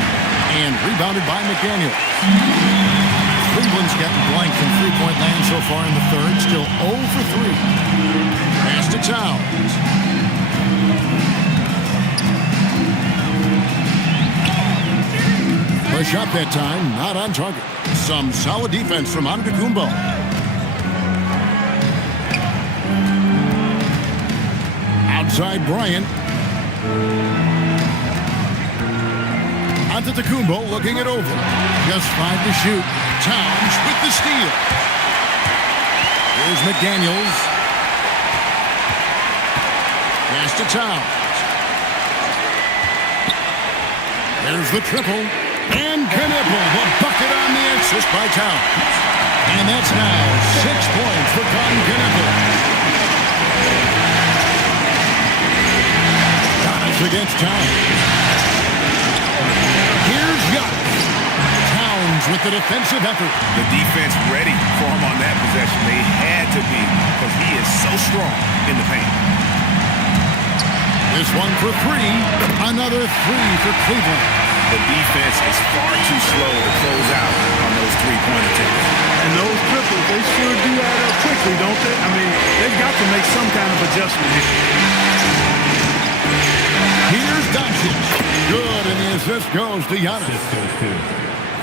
and rebounded by McDaniels. Cleveland's gotten blank from three-point land so far in the third. Still 0 for 3. Pass to Towns. The shot that time, not on target. Some solid defense from Antetokounmpo. Outside Bryant. Antetokounmpo looking it over. Just 5 to shoot. Towns with the steal. Here's McDaniels. Pass to Towns. There's the triple. And Knippel, the bucket on the assist by Towns. And that's now 6 points for Knippel. Giannis against Towns. Here's Giannis. Towns with the defensive effort. The defense ready for him on that possession. They had to be because he is so strong in the paint. This one for 3. Another 3 for Cleveland. The defense is far too slow to close out on those three-point attempts. And those triples, they sure do add up quickly, don't they? I mean, they've got to make some kind of adjustment here. Here's Doncic. Good, and the assist goes to Giannis.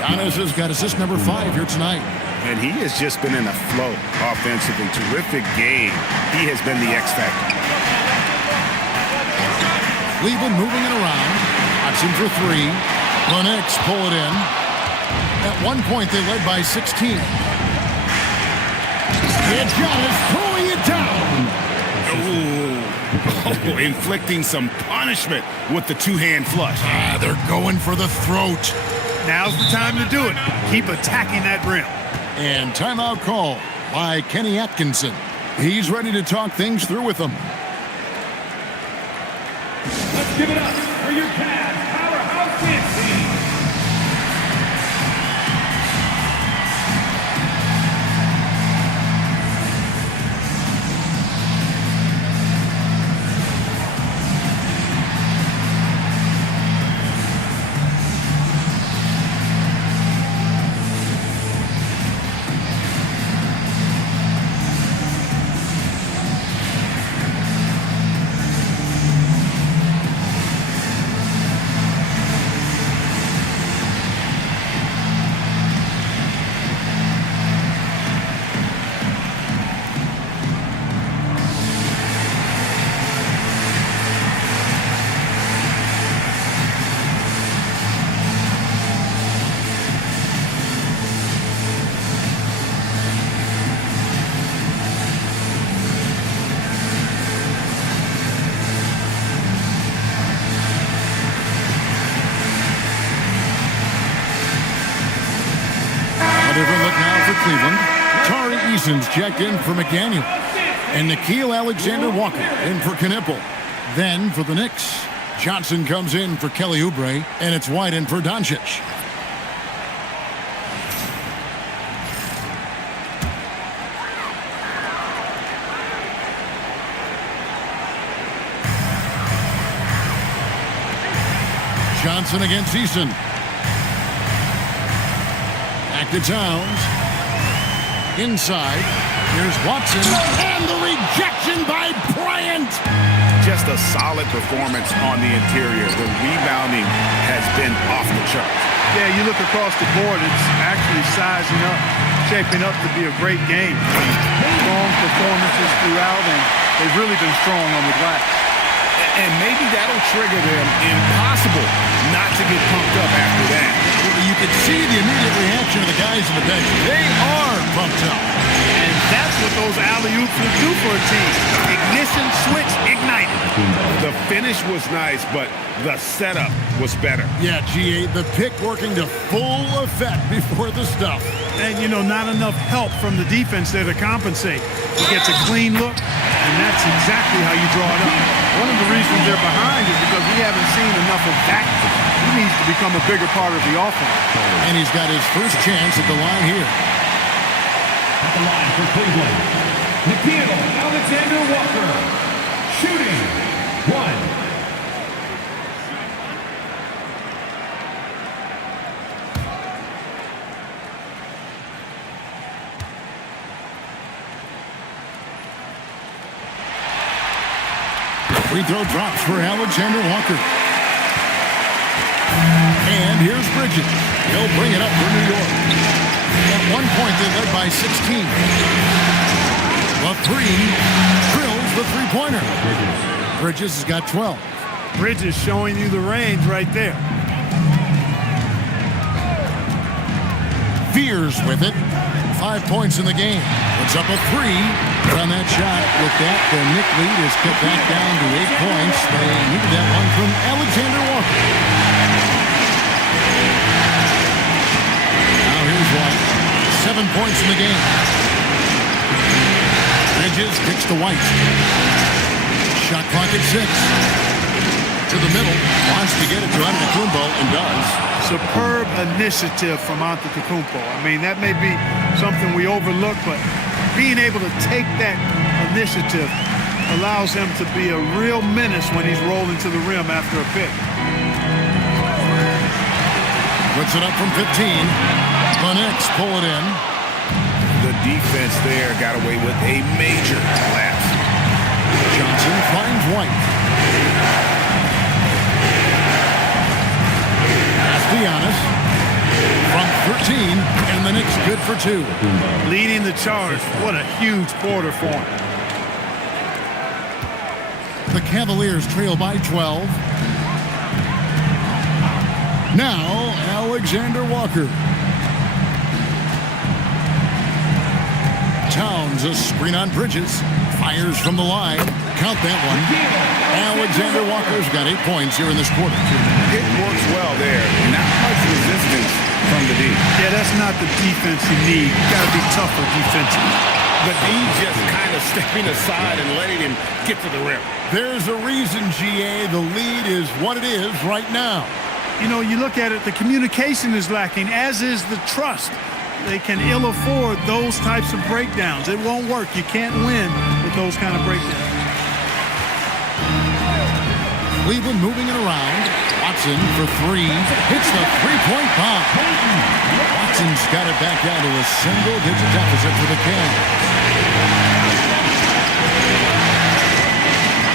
Giannis has got assist number 5 here tonight. And he has just been in a flow offensively. Terrific game. He has been the X factor. Cleveland moving it around. Watson for 3. The Knicks pull it in. At one point, they led by 16. It's Giannis pulling it down. Oh, inflicting some punishment with the two-hand flush. They're going for the throat. Now's the time to do it. Keep attacking that rim. And timeout call by Kenny Atkinson. He's ready to talk things through with them. Let's give it up for your Cavs powerhouse dance team. Cleveland. Tari Eason's checked in for McDaniel. And Nickeil Alexander-Walker in for Knipple. Then for the Knicks, Johnson comes in for Kelly Oubre, and it's White in for Doncic. Johnson against Eason. Back to Towns. Inside. Here's Watson. And the rejection by Bryant. Just a solid performance on the interior. The rebounding has been off the charts. Yeah, you look across the board, it's actually sizing up, shaping up to be a great game. Strong performances throughout, and they've really been strong on the glass. And maybe that'll trigger them. Impossible not to get pumped up after that. You can see the immediate reaction of the guys in the bench. They are pumped up. And that's what those alley-oops will do for a team. Ignition switch ignited. The finish was nice, but the setup was better. Yeah, GA, the pick working to full effect before the stuff. And, you know, not enough help from the defense there to compensate. He gets a clean look, and that's exactly how you draw it up. One of the reasons they're behind is because we haven't seen enough of that. He needs to become a bigger part of the offense. And he's got his first chance at the line here. At the line for Cleveland, Nickeil Alexander-Walker, shooting 1. Free throw drops for Alexander Walker. And here's Bridges. He'll bring it up for New York. At one point, they led by 16. The three drills the three-pointer. Bridges has got 12. Bridges showing you the range right there. Veers with it. 5 points in the game. Puts up a three. On that shot, with that, the Knick lead is cut back down to 8 points. They needed that one from Alexander Walker. Now here's White. 7 points in the game. Bridges kicks to White. Shot clock at 6. To the middle. Wants to get it to Antetokounmpo and does. Superb initiative from Antetokounmpo. I mean, that may be something we overlook, but being able to take that initiative allows him to be a real menace when he's rolling to the rim after a pick. Puts it up from 15. The Knicks pull it in. The defense there got away with a major collapse. Johnson finds White. Giannis from 13, and the Knicks good for 2. Leading the charge. What a huge quarter for him. The Cavaliers trail by 12. Now, Alexander Walker. Towns, a screen on Bridges. Fires from the line. Count that one. Alexander Walker's got 8 points here in this quarter. It works well there. Not much resistance from the D. Yeah, that's not the defense you need. You got to be tougher defensively. The D just kind of stepping aside and letting him get to the rim. There's a reason, GA, the lead is what it is right now. You know, you look at it, the communication is lacking, as is the trust. They can ill afford those types of breakdowns. It won't work. You can't win with those kind of breakdowns. Cleveland moving it around. Watson for 3. Hits the three-point bomb. Watson's got it back down to a single-digit deficit for the Cavs.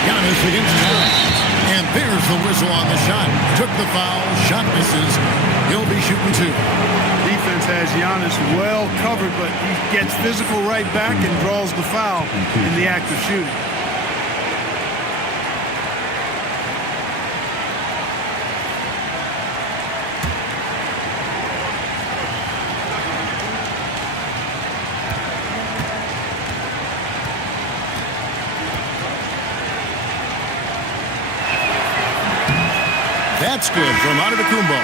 Giannis against Towns. And there's the whistle on the shot. Took the foul. Shot misses. He'll be shooting 2. Defense has Giannis well covered, but he gets physical right back and draws the foul in the act of shooting. That's good from Antetokounmpo.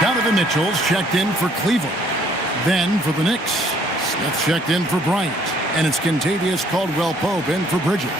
Donovan Mitchell's checked in for Cleveland. Then for the Knicks, That's checked in for Bryant. And it's Kentavious Caldwell-Pope in for Bridges.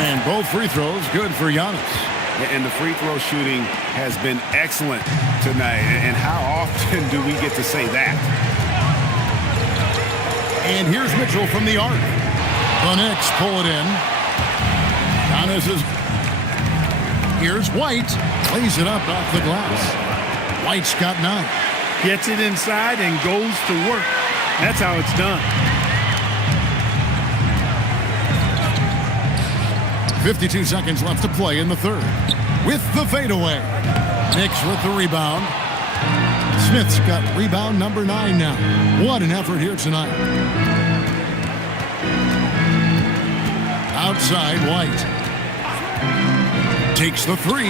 And both free throws good for Giannis. And the free throw shooting has been excellent tonight. And how often do we get to say that? And here's Mitchell from the arc. The Knicks pull it in. Giannis is... Here's White. Lays it up off the glass. White's got 9. Gets it inside and goes to work. That's how it's done. 52 seconds left to play in the third. With the fadeaway. Knicks with the rebound. Smith's got rebound number 9 now. What an effort here tonight. Outside, White. Takes the 3.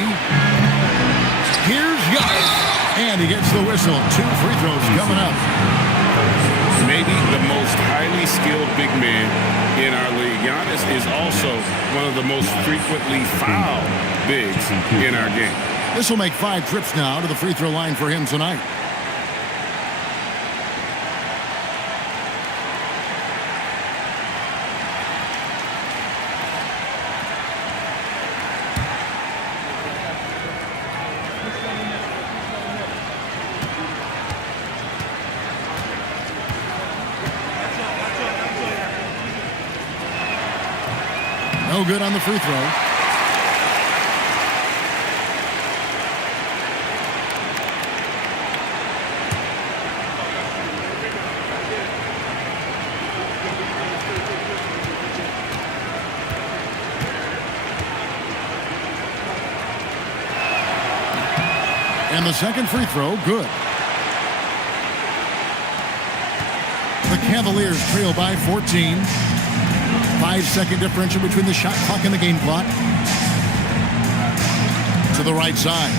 Here's Giannis. And he gets the whistle. 2 free throws coming up. Maybe the most highly skilled big man in our league. Giannis is also one of the most frequently fouled bigs in our game. This will make 5 trips now to the free throw line for him tonight. No good on the free throw. And the second free throw, good. The Cavaliers trail by 14. 5-second differential between the shot clock and the game clock. To the right side.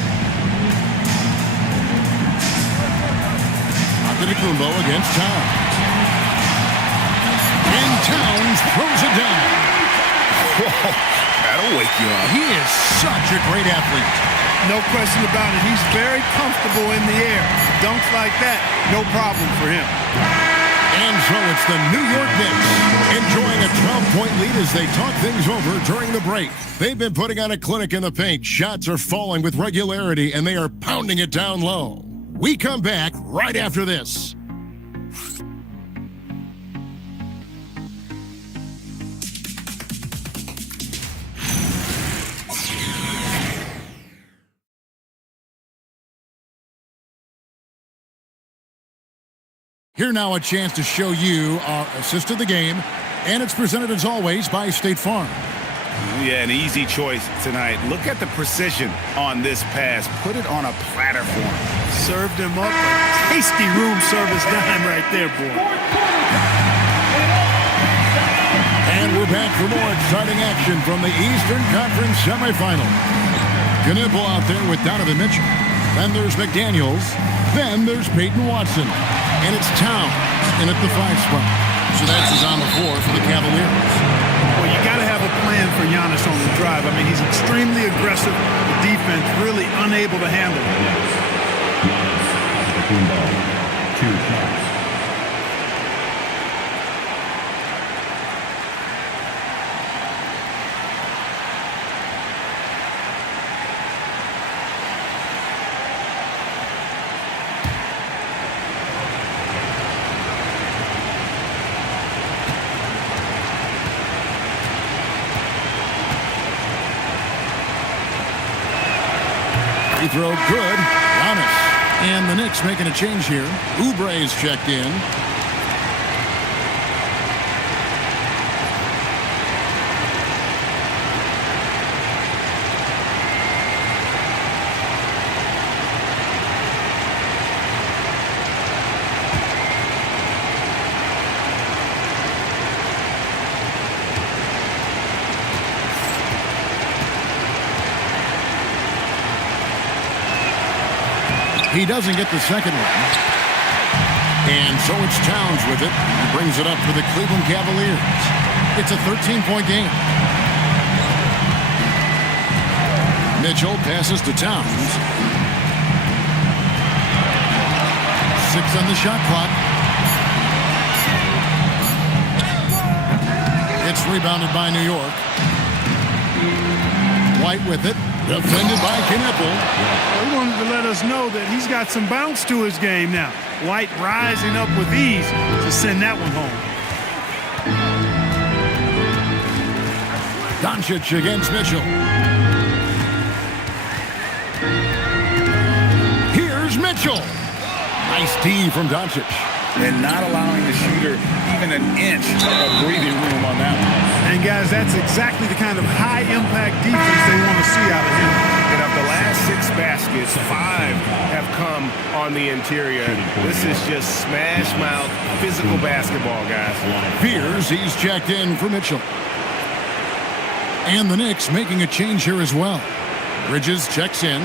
Antetokounmpo against Towns. And Towns throws it down. Whoa, that'll wake you up. He is such a great athlete. No question about it. He's very comfortable in the air. Dunks like that, no problem for him. And so it's the New York Knicks enjoying a 12-point lead as they talk things over during the break. They've been putting on a clinic in the paint. Shots are falling with regularity, and they are pounding it down low. We come back right after this. Here now a chance to show you our assist of the game, and it's presented as always by State Farm. Yeah, an easy choice tonight. Look at the precision on this pass. Put it on a platter for him. Served him up a tasty room service dime right there, boy. And we're back for more exciting action from the Eastern Conference semifinal. Knipple out there with Donovan Mitchell. Then there's McDaniels. Then there's Peyton Watson. And it's Towns in at the 5 spot. So that's his on the floor for the Cavaliers. Well, you got to have a plan for Giannis on the drive. I mean, he's extremely aggressive. The defense really unable to handle it. Giannis, 2 shots. Free throw good. Giannis. And the Knicks making a change here. Oubre is checked in. He doesn't get the second one. And so it's Towns with it. He brings it up for the Cleveland Cavaliers. It's a 13-point game. Mitchell passes to Towns. 6 on the shot clock. It's rebounded by New York. White with it. Defended by Knippel. He wanted to let us know that he's got some bounce to his game now. White rising up with ease to send that one home. Doncic against Mitchell. Here's Mitchell. Nice D from Doncic. And not allowing the shooter even an inch of breathing room on that one. And guys, that's exactly the kind of high-impact defense they want to see out of him. And of the last 6 baskets, 5 have come on the interior. This is just smash-mouth physical basketball, guys. Fears he's checked in for Mitchell. And the Knicks making a change here as well. Bridges checks in.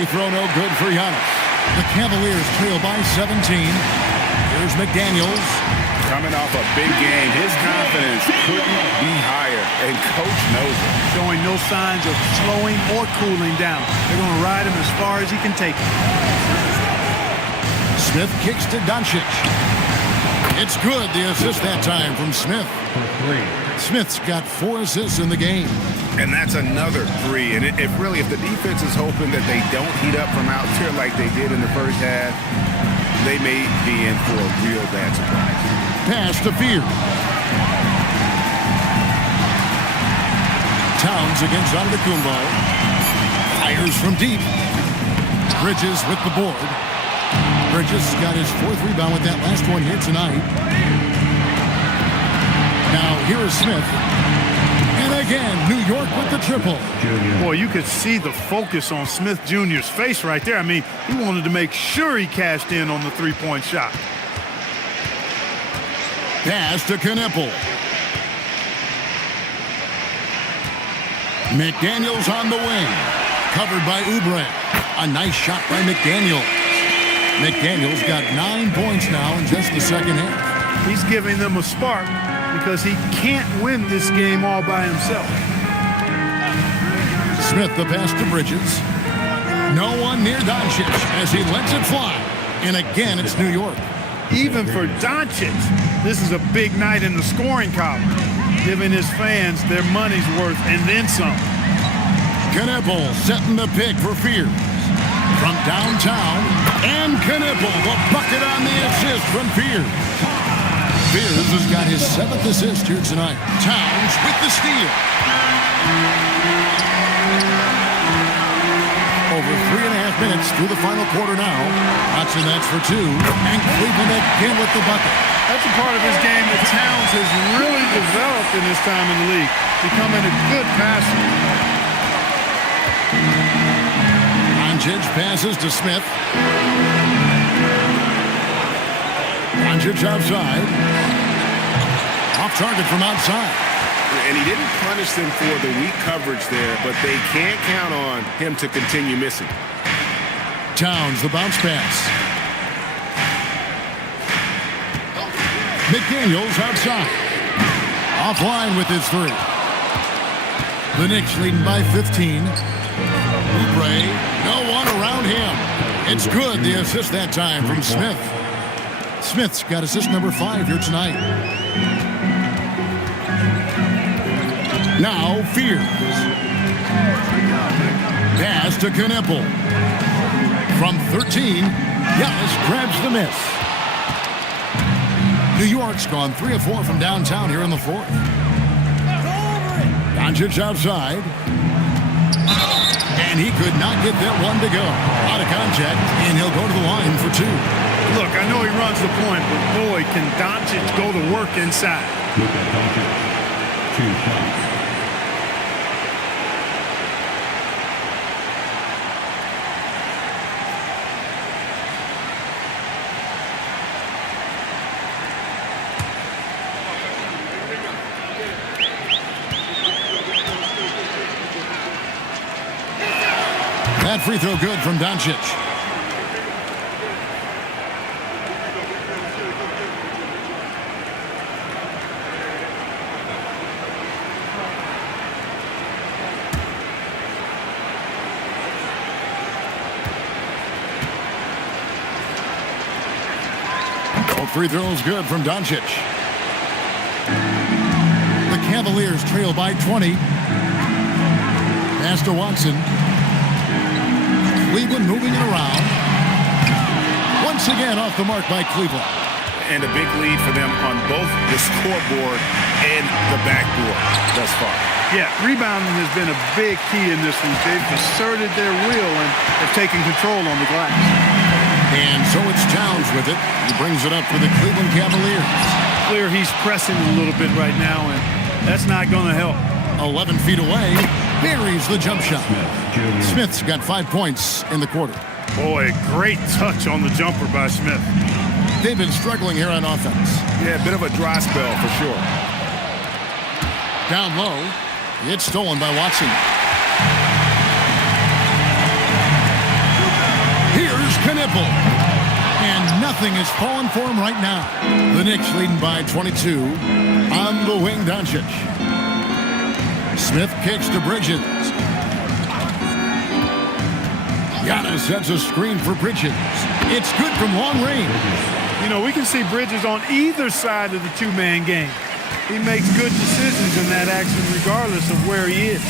Free throw no good for Giannis. The Cavaliers trail by 17. Here's McDaniels. Coming off a big game, his confidence couldn't be higher, and coach knows it. Showing no signs of slowing or cooling down. They're going to ride him as far as he can take him. Smith kicks to Doncic. It's good, the assist that time from Smith. Smith's got 4 assists in the game. And that's another 3. And if the defense is hoping that they don't heat up from out there like they did in the first half, they may be in for a real bad surprise. Pass to Fear. Towns against Antetokounmpo. Fires from deep. Bridges with the board. Bridges got his 4th rebound with that last one here tonight. Now here is Smith. And again, New York with the triple. Boy, you could see the focus on Smith Jr.'s face right there. I mean, he wanted to make sure he cashed in on the 3-point shot. Pass to Knippel. McDaniels on the wing. Covered by Oubre. A nice shot by McDaniels. McDaniels got 9 points now in just the second half. He's giving them a spark because he can't win this game all by himself. Smith the pass to Bridges. No one near Doncic as he lets it fly. And again, it's New York. Even for Doncic, this is a big night in the scoring column, giving his fans their money's worth and then some. Knippel setting the pick for Fears. From downtown, and Knippel, the bucket on the assist from Fears. Fears has got his 7th assist here tonight. Towns with the steal. Over 3.5 minutes through the final quarter now. Watson, that's for 2. And Cleveland again with the bucket. That's a part of his game that Towns has really developed in his time in the league, becoming a good passer. Doncic passes to Smith. Doncic outside. Off target from outside. And he didn't punish them for the weak coverage there, but they can't count on him to continue missing. Towns, the bounce pass. McDaniels outside. Offline with his 3. The Knicks leading by 15. Oubre, no one around him. It's good, the assist that time from Smith. Smith's got assist number 5 here tonight. Now Fears. Pass to Knippel. From 13, Giannis grabs the miss. New York's gone 3 of 4 from downtown here in the 4th. Doncic outside. And he could not get that one to go. Out of contact, and he'll go to the line for 2. Look, I know he runs the point, but boy, can Doncic go to work inside. Look at Doncic. 2 shots. That free throw good from Doncic. Both free throws good from Doncic. The Cavaliers trail by 20. Pass to Watson. Cleveland moving it around. Once again off the mark by Cleveland. And a big lead for them on both the scoreboard and the backboard thus far. Yeah, rebounding has been a big key in this one. They've asserted their will and have taken control on the glass. And so it's Towns with it. He brings it up for the Cleveland Cavaliers. Clear he's pressing a little bit right now, and that's not going to help. 11 feet away, buries the jump shot. Smith's got 5 points in the quarter. Boy, great touch on the jumper by Smith. They've been struggling here on offense. Yeah, a bit of a dry spell for sure. Down low, it's stolen by Watson. Here's Knipple. And nothing is falling for him right now. The Knicks leading by 22. On the wing, Doncic. Smith kicks to Bridges. Giannis sets a screen for Bridges. It's good from long range. You know, we can see Bridges on either side of the two-man game. He makes good decisions in that action regardless of where he is.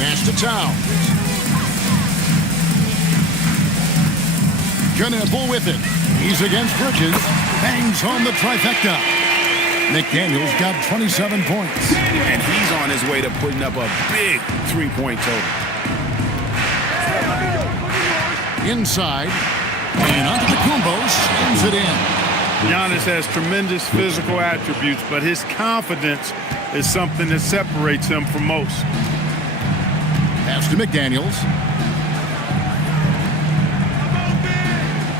Pass to Towns. Knipple with it. He's against Bridges. Bangs home the trifecta. McDaniel's got 27 points. And he's on his way to putting up a big three-point total. Inside. And Antetokounmpo slams it in. Giannis has tremendous physical attributes, but his confidence is something that separates him from most. Pass to McDaniels.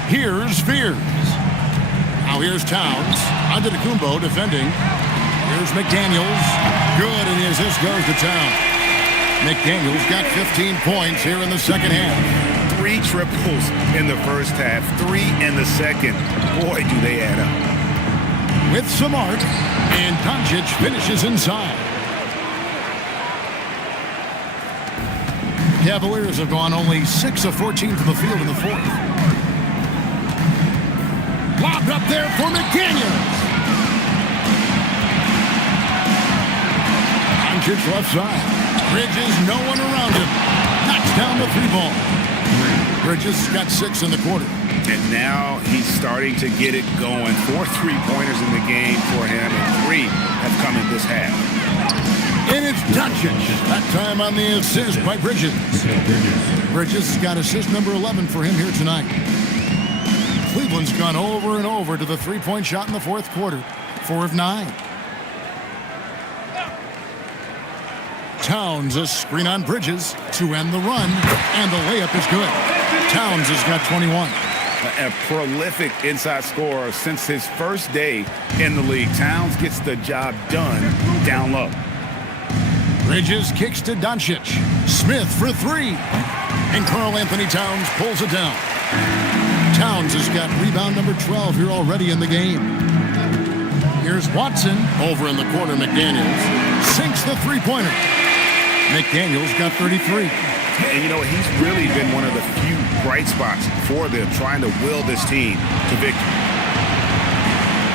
Here's Fears. Now here's Towns. Antetokounmpo defending. Here's McDaniels. Good, and the assist goes to Towns. McDaniels got 15 points here in the second half. 3 triples in the first half, 3 in the second. Boy, do they add up. With some arc, and Doncic finishes inside. Cavaliers have gone only 6 of 14 from the field in the fourth. Lobbed up there for McDaniels. Doncic left side. Bridges, no one around him. Knocks down the 3-ball. Bridges got 6 in the quarter. And now he's starting to get it going. 4 3-pointers in the game for him, and 3 have come in this half. And it's Doncic. That time on the assist by Bridges. Bridges got assist number 11 for him here tonight. Cleveland's gone over and over to the 3-point shot in the fourth quarter. 4 of 9. Towns a screen on Bridges to end the run, and the layup is good. Towns has got 21. A prolific inside scorer since his first day in the league. Towns gets the job done down low. Bridges kicks to Doncic. Smith for 3. And Karl-Anthony Towns pulls it down. Towns has got rebound number 12 here already in the game. Here's Watson over in the corner. McDaniels sinks the 3-pointer. McDaniels got 33. And you know, he's really been one of the few bright spots for them, trying to will this team to victory.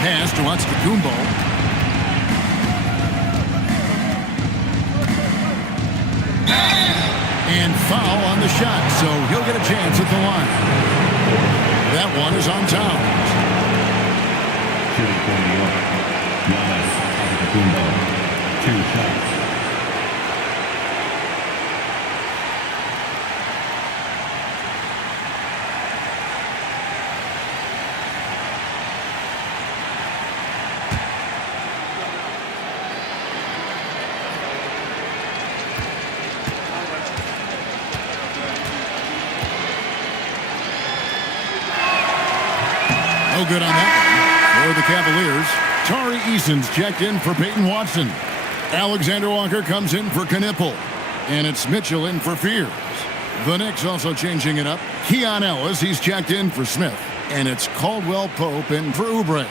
Pass to Antetokounmpo. And foul on the shot, so he'll get a chance at the line. That one is on Towns. Shooting for New York, Giannis Antetokounmpo, 2 shots. No good on that for the Cavaliers. Tari Eason's checked in for Peyton Watson. Alexander Walker comes in for Knipple. And it's Mitchell in for Fears. The Knicks also changing it up. Keon Ellis, he's checked in for Smith. And it's Caldwell Pope in for Oubre.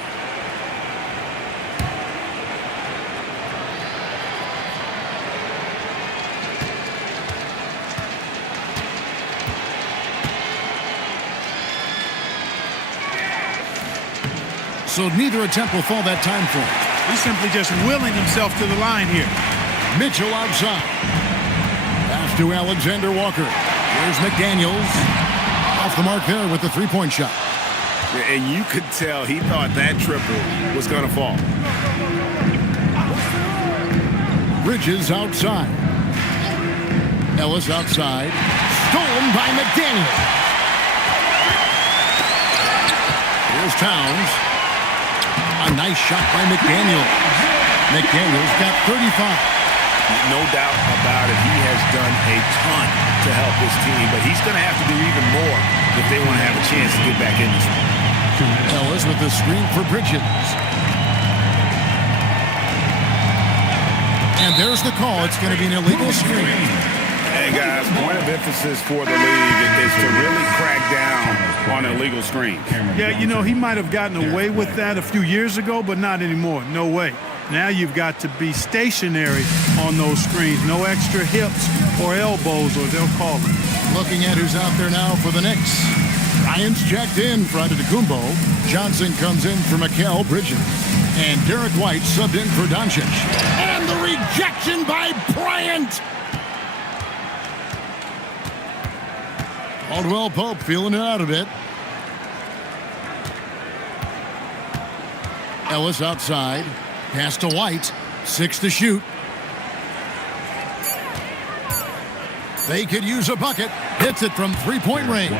So neither attempt will fall that time for him. He's simply just willing himself to the line here. Mitchell outside. Pass to Alexander Walker. Here's McDaniels. Off the mark there with the three-point shot. And you could tell he thought that triple was going to fall. Bridges outside. Ellis outside. Stolen by McDaniels. Here's Towns. A nice shot by McDaniels. McDaniels got 35. No doubt about it. He has done a ton to help his team, but he's going to have to do even more if they want to have a chance to get back in this one. Ellis with the screen for Bridges. And there's the call. It's going to be an illegal screen. Hey, guys, point of emphasis for the league is to really crack down on illegal screens. Yeah, you know, he might have gotten away with that a few years ago, but not anymore. No way. Now you've got to be stationary on those screens. No extra hips or elbows, or they'll call it. Looking at who's out there now for the Knicks. Bryant's checked in for Antetokounmpo. Johnson comes in for Mikal Bridges. And Derek White subbed in for Doncic. And the rejection by Bryant. Caldwell Pope feeling it out a bit. Ellis outside. Pass to White. 6 to shoot. They could use a bucket. Hits it from three-point range.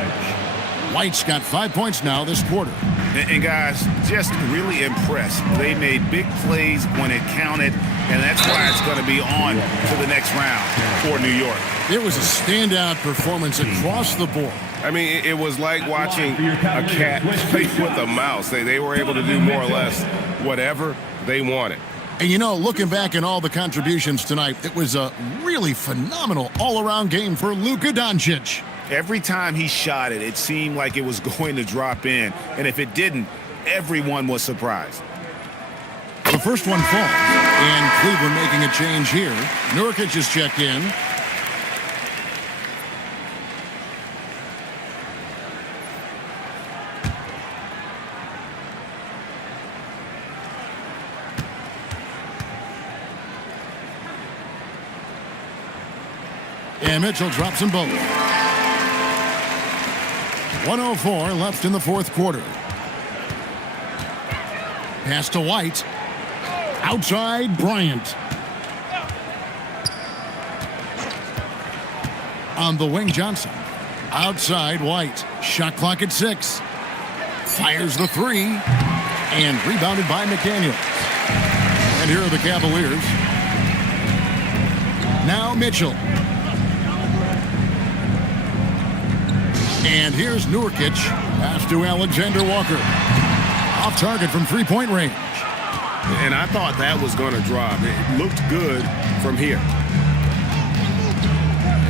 White's got 5 points now this quarter. And guys, just really impressed. They made big plays when it counted, and that's why it's going to be on to the next round for New York. It was a standout performance across the board. I mean, it was like watching a cat play with a mouse. They were able to do more or less whatever they wanted. And you know, looking back at all the contributions tonight, it was a really phenomenal all-around game for Luka Doncic. Every time he shot it, it seemed like it was going to drop in. And if it didn't, everyone was surprised. The first one falls. And Cleveland making a change here. Nurkic is checked in. And Mitchell drops them both. 1:04 left in the fourth quarter. Pass to White. Outside Bryant. On the wing, Johnson. Outside White. Shot clock at 6. Fires the three. And rebounded by McDaniels. And here are the Cavaliers. Now Mitchell. And here's Nurkic. Pass to Alexander Walker. Off target from three-point range. And I thought that was going to drop. It looked good from here.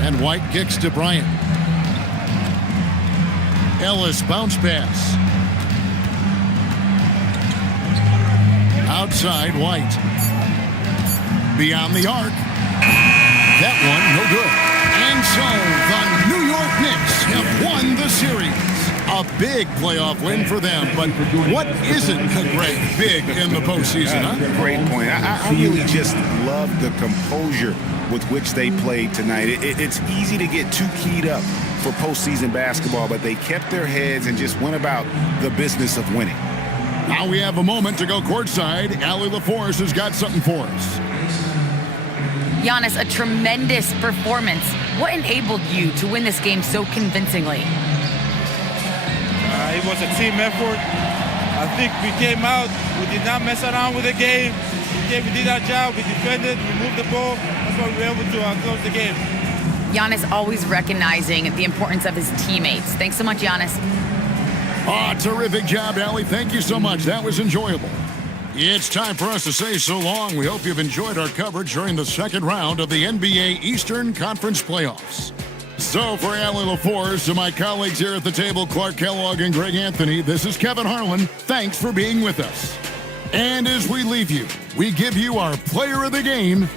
And White kicks to Bryant. Ellis bounce pass. Outside White. Beyond the arc. That one no good. And so the New York Knicks have won the series. A big playoff win for them, but what isn't a great big in the postseason, huh? Great point. I really just love the composure with which they played tonight. It's easy to get too keyed up for postseason basketball, but they kept their heads and just went about the business of winning. Now we have a moment to go courtside. Allie LaForce has got something for us. Giannis, a tremendous performance. What enabled you to win this game so convincingly? It was a team effort. I think we came out, we did not mess around with the game. We did our job, we defended, we moved the ball. That's why we were able to close the game. Giannis always recognizing the importance of his teammates. Thanks so much, Giannis. Oh, terrific job, Allie. Thank you so much. That was enjoyable. It's time for us to say so long. We hope you've enjoyed our coverage during the second round of the NBA Eastern Conference Playoffs. So for Allie LaForce, to my colleagues here at the table, Clark Kellogg and Greg Anthony, this is Kevin Harlan. Thanks for being with us. And as we leave you, we give you our player of the game,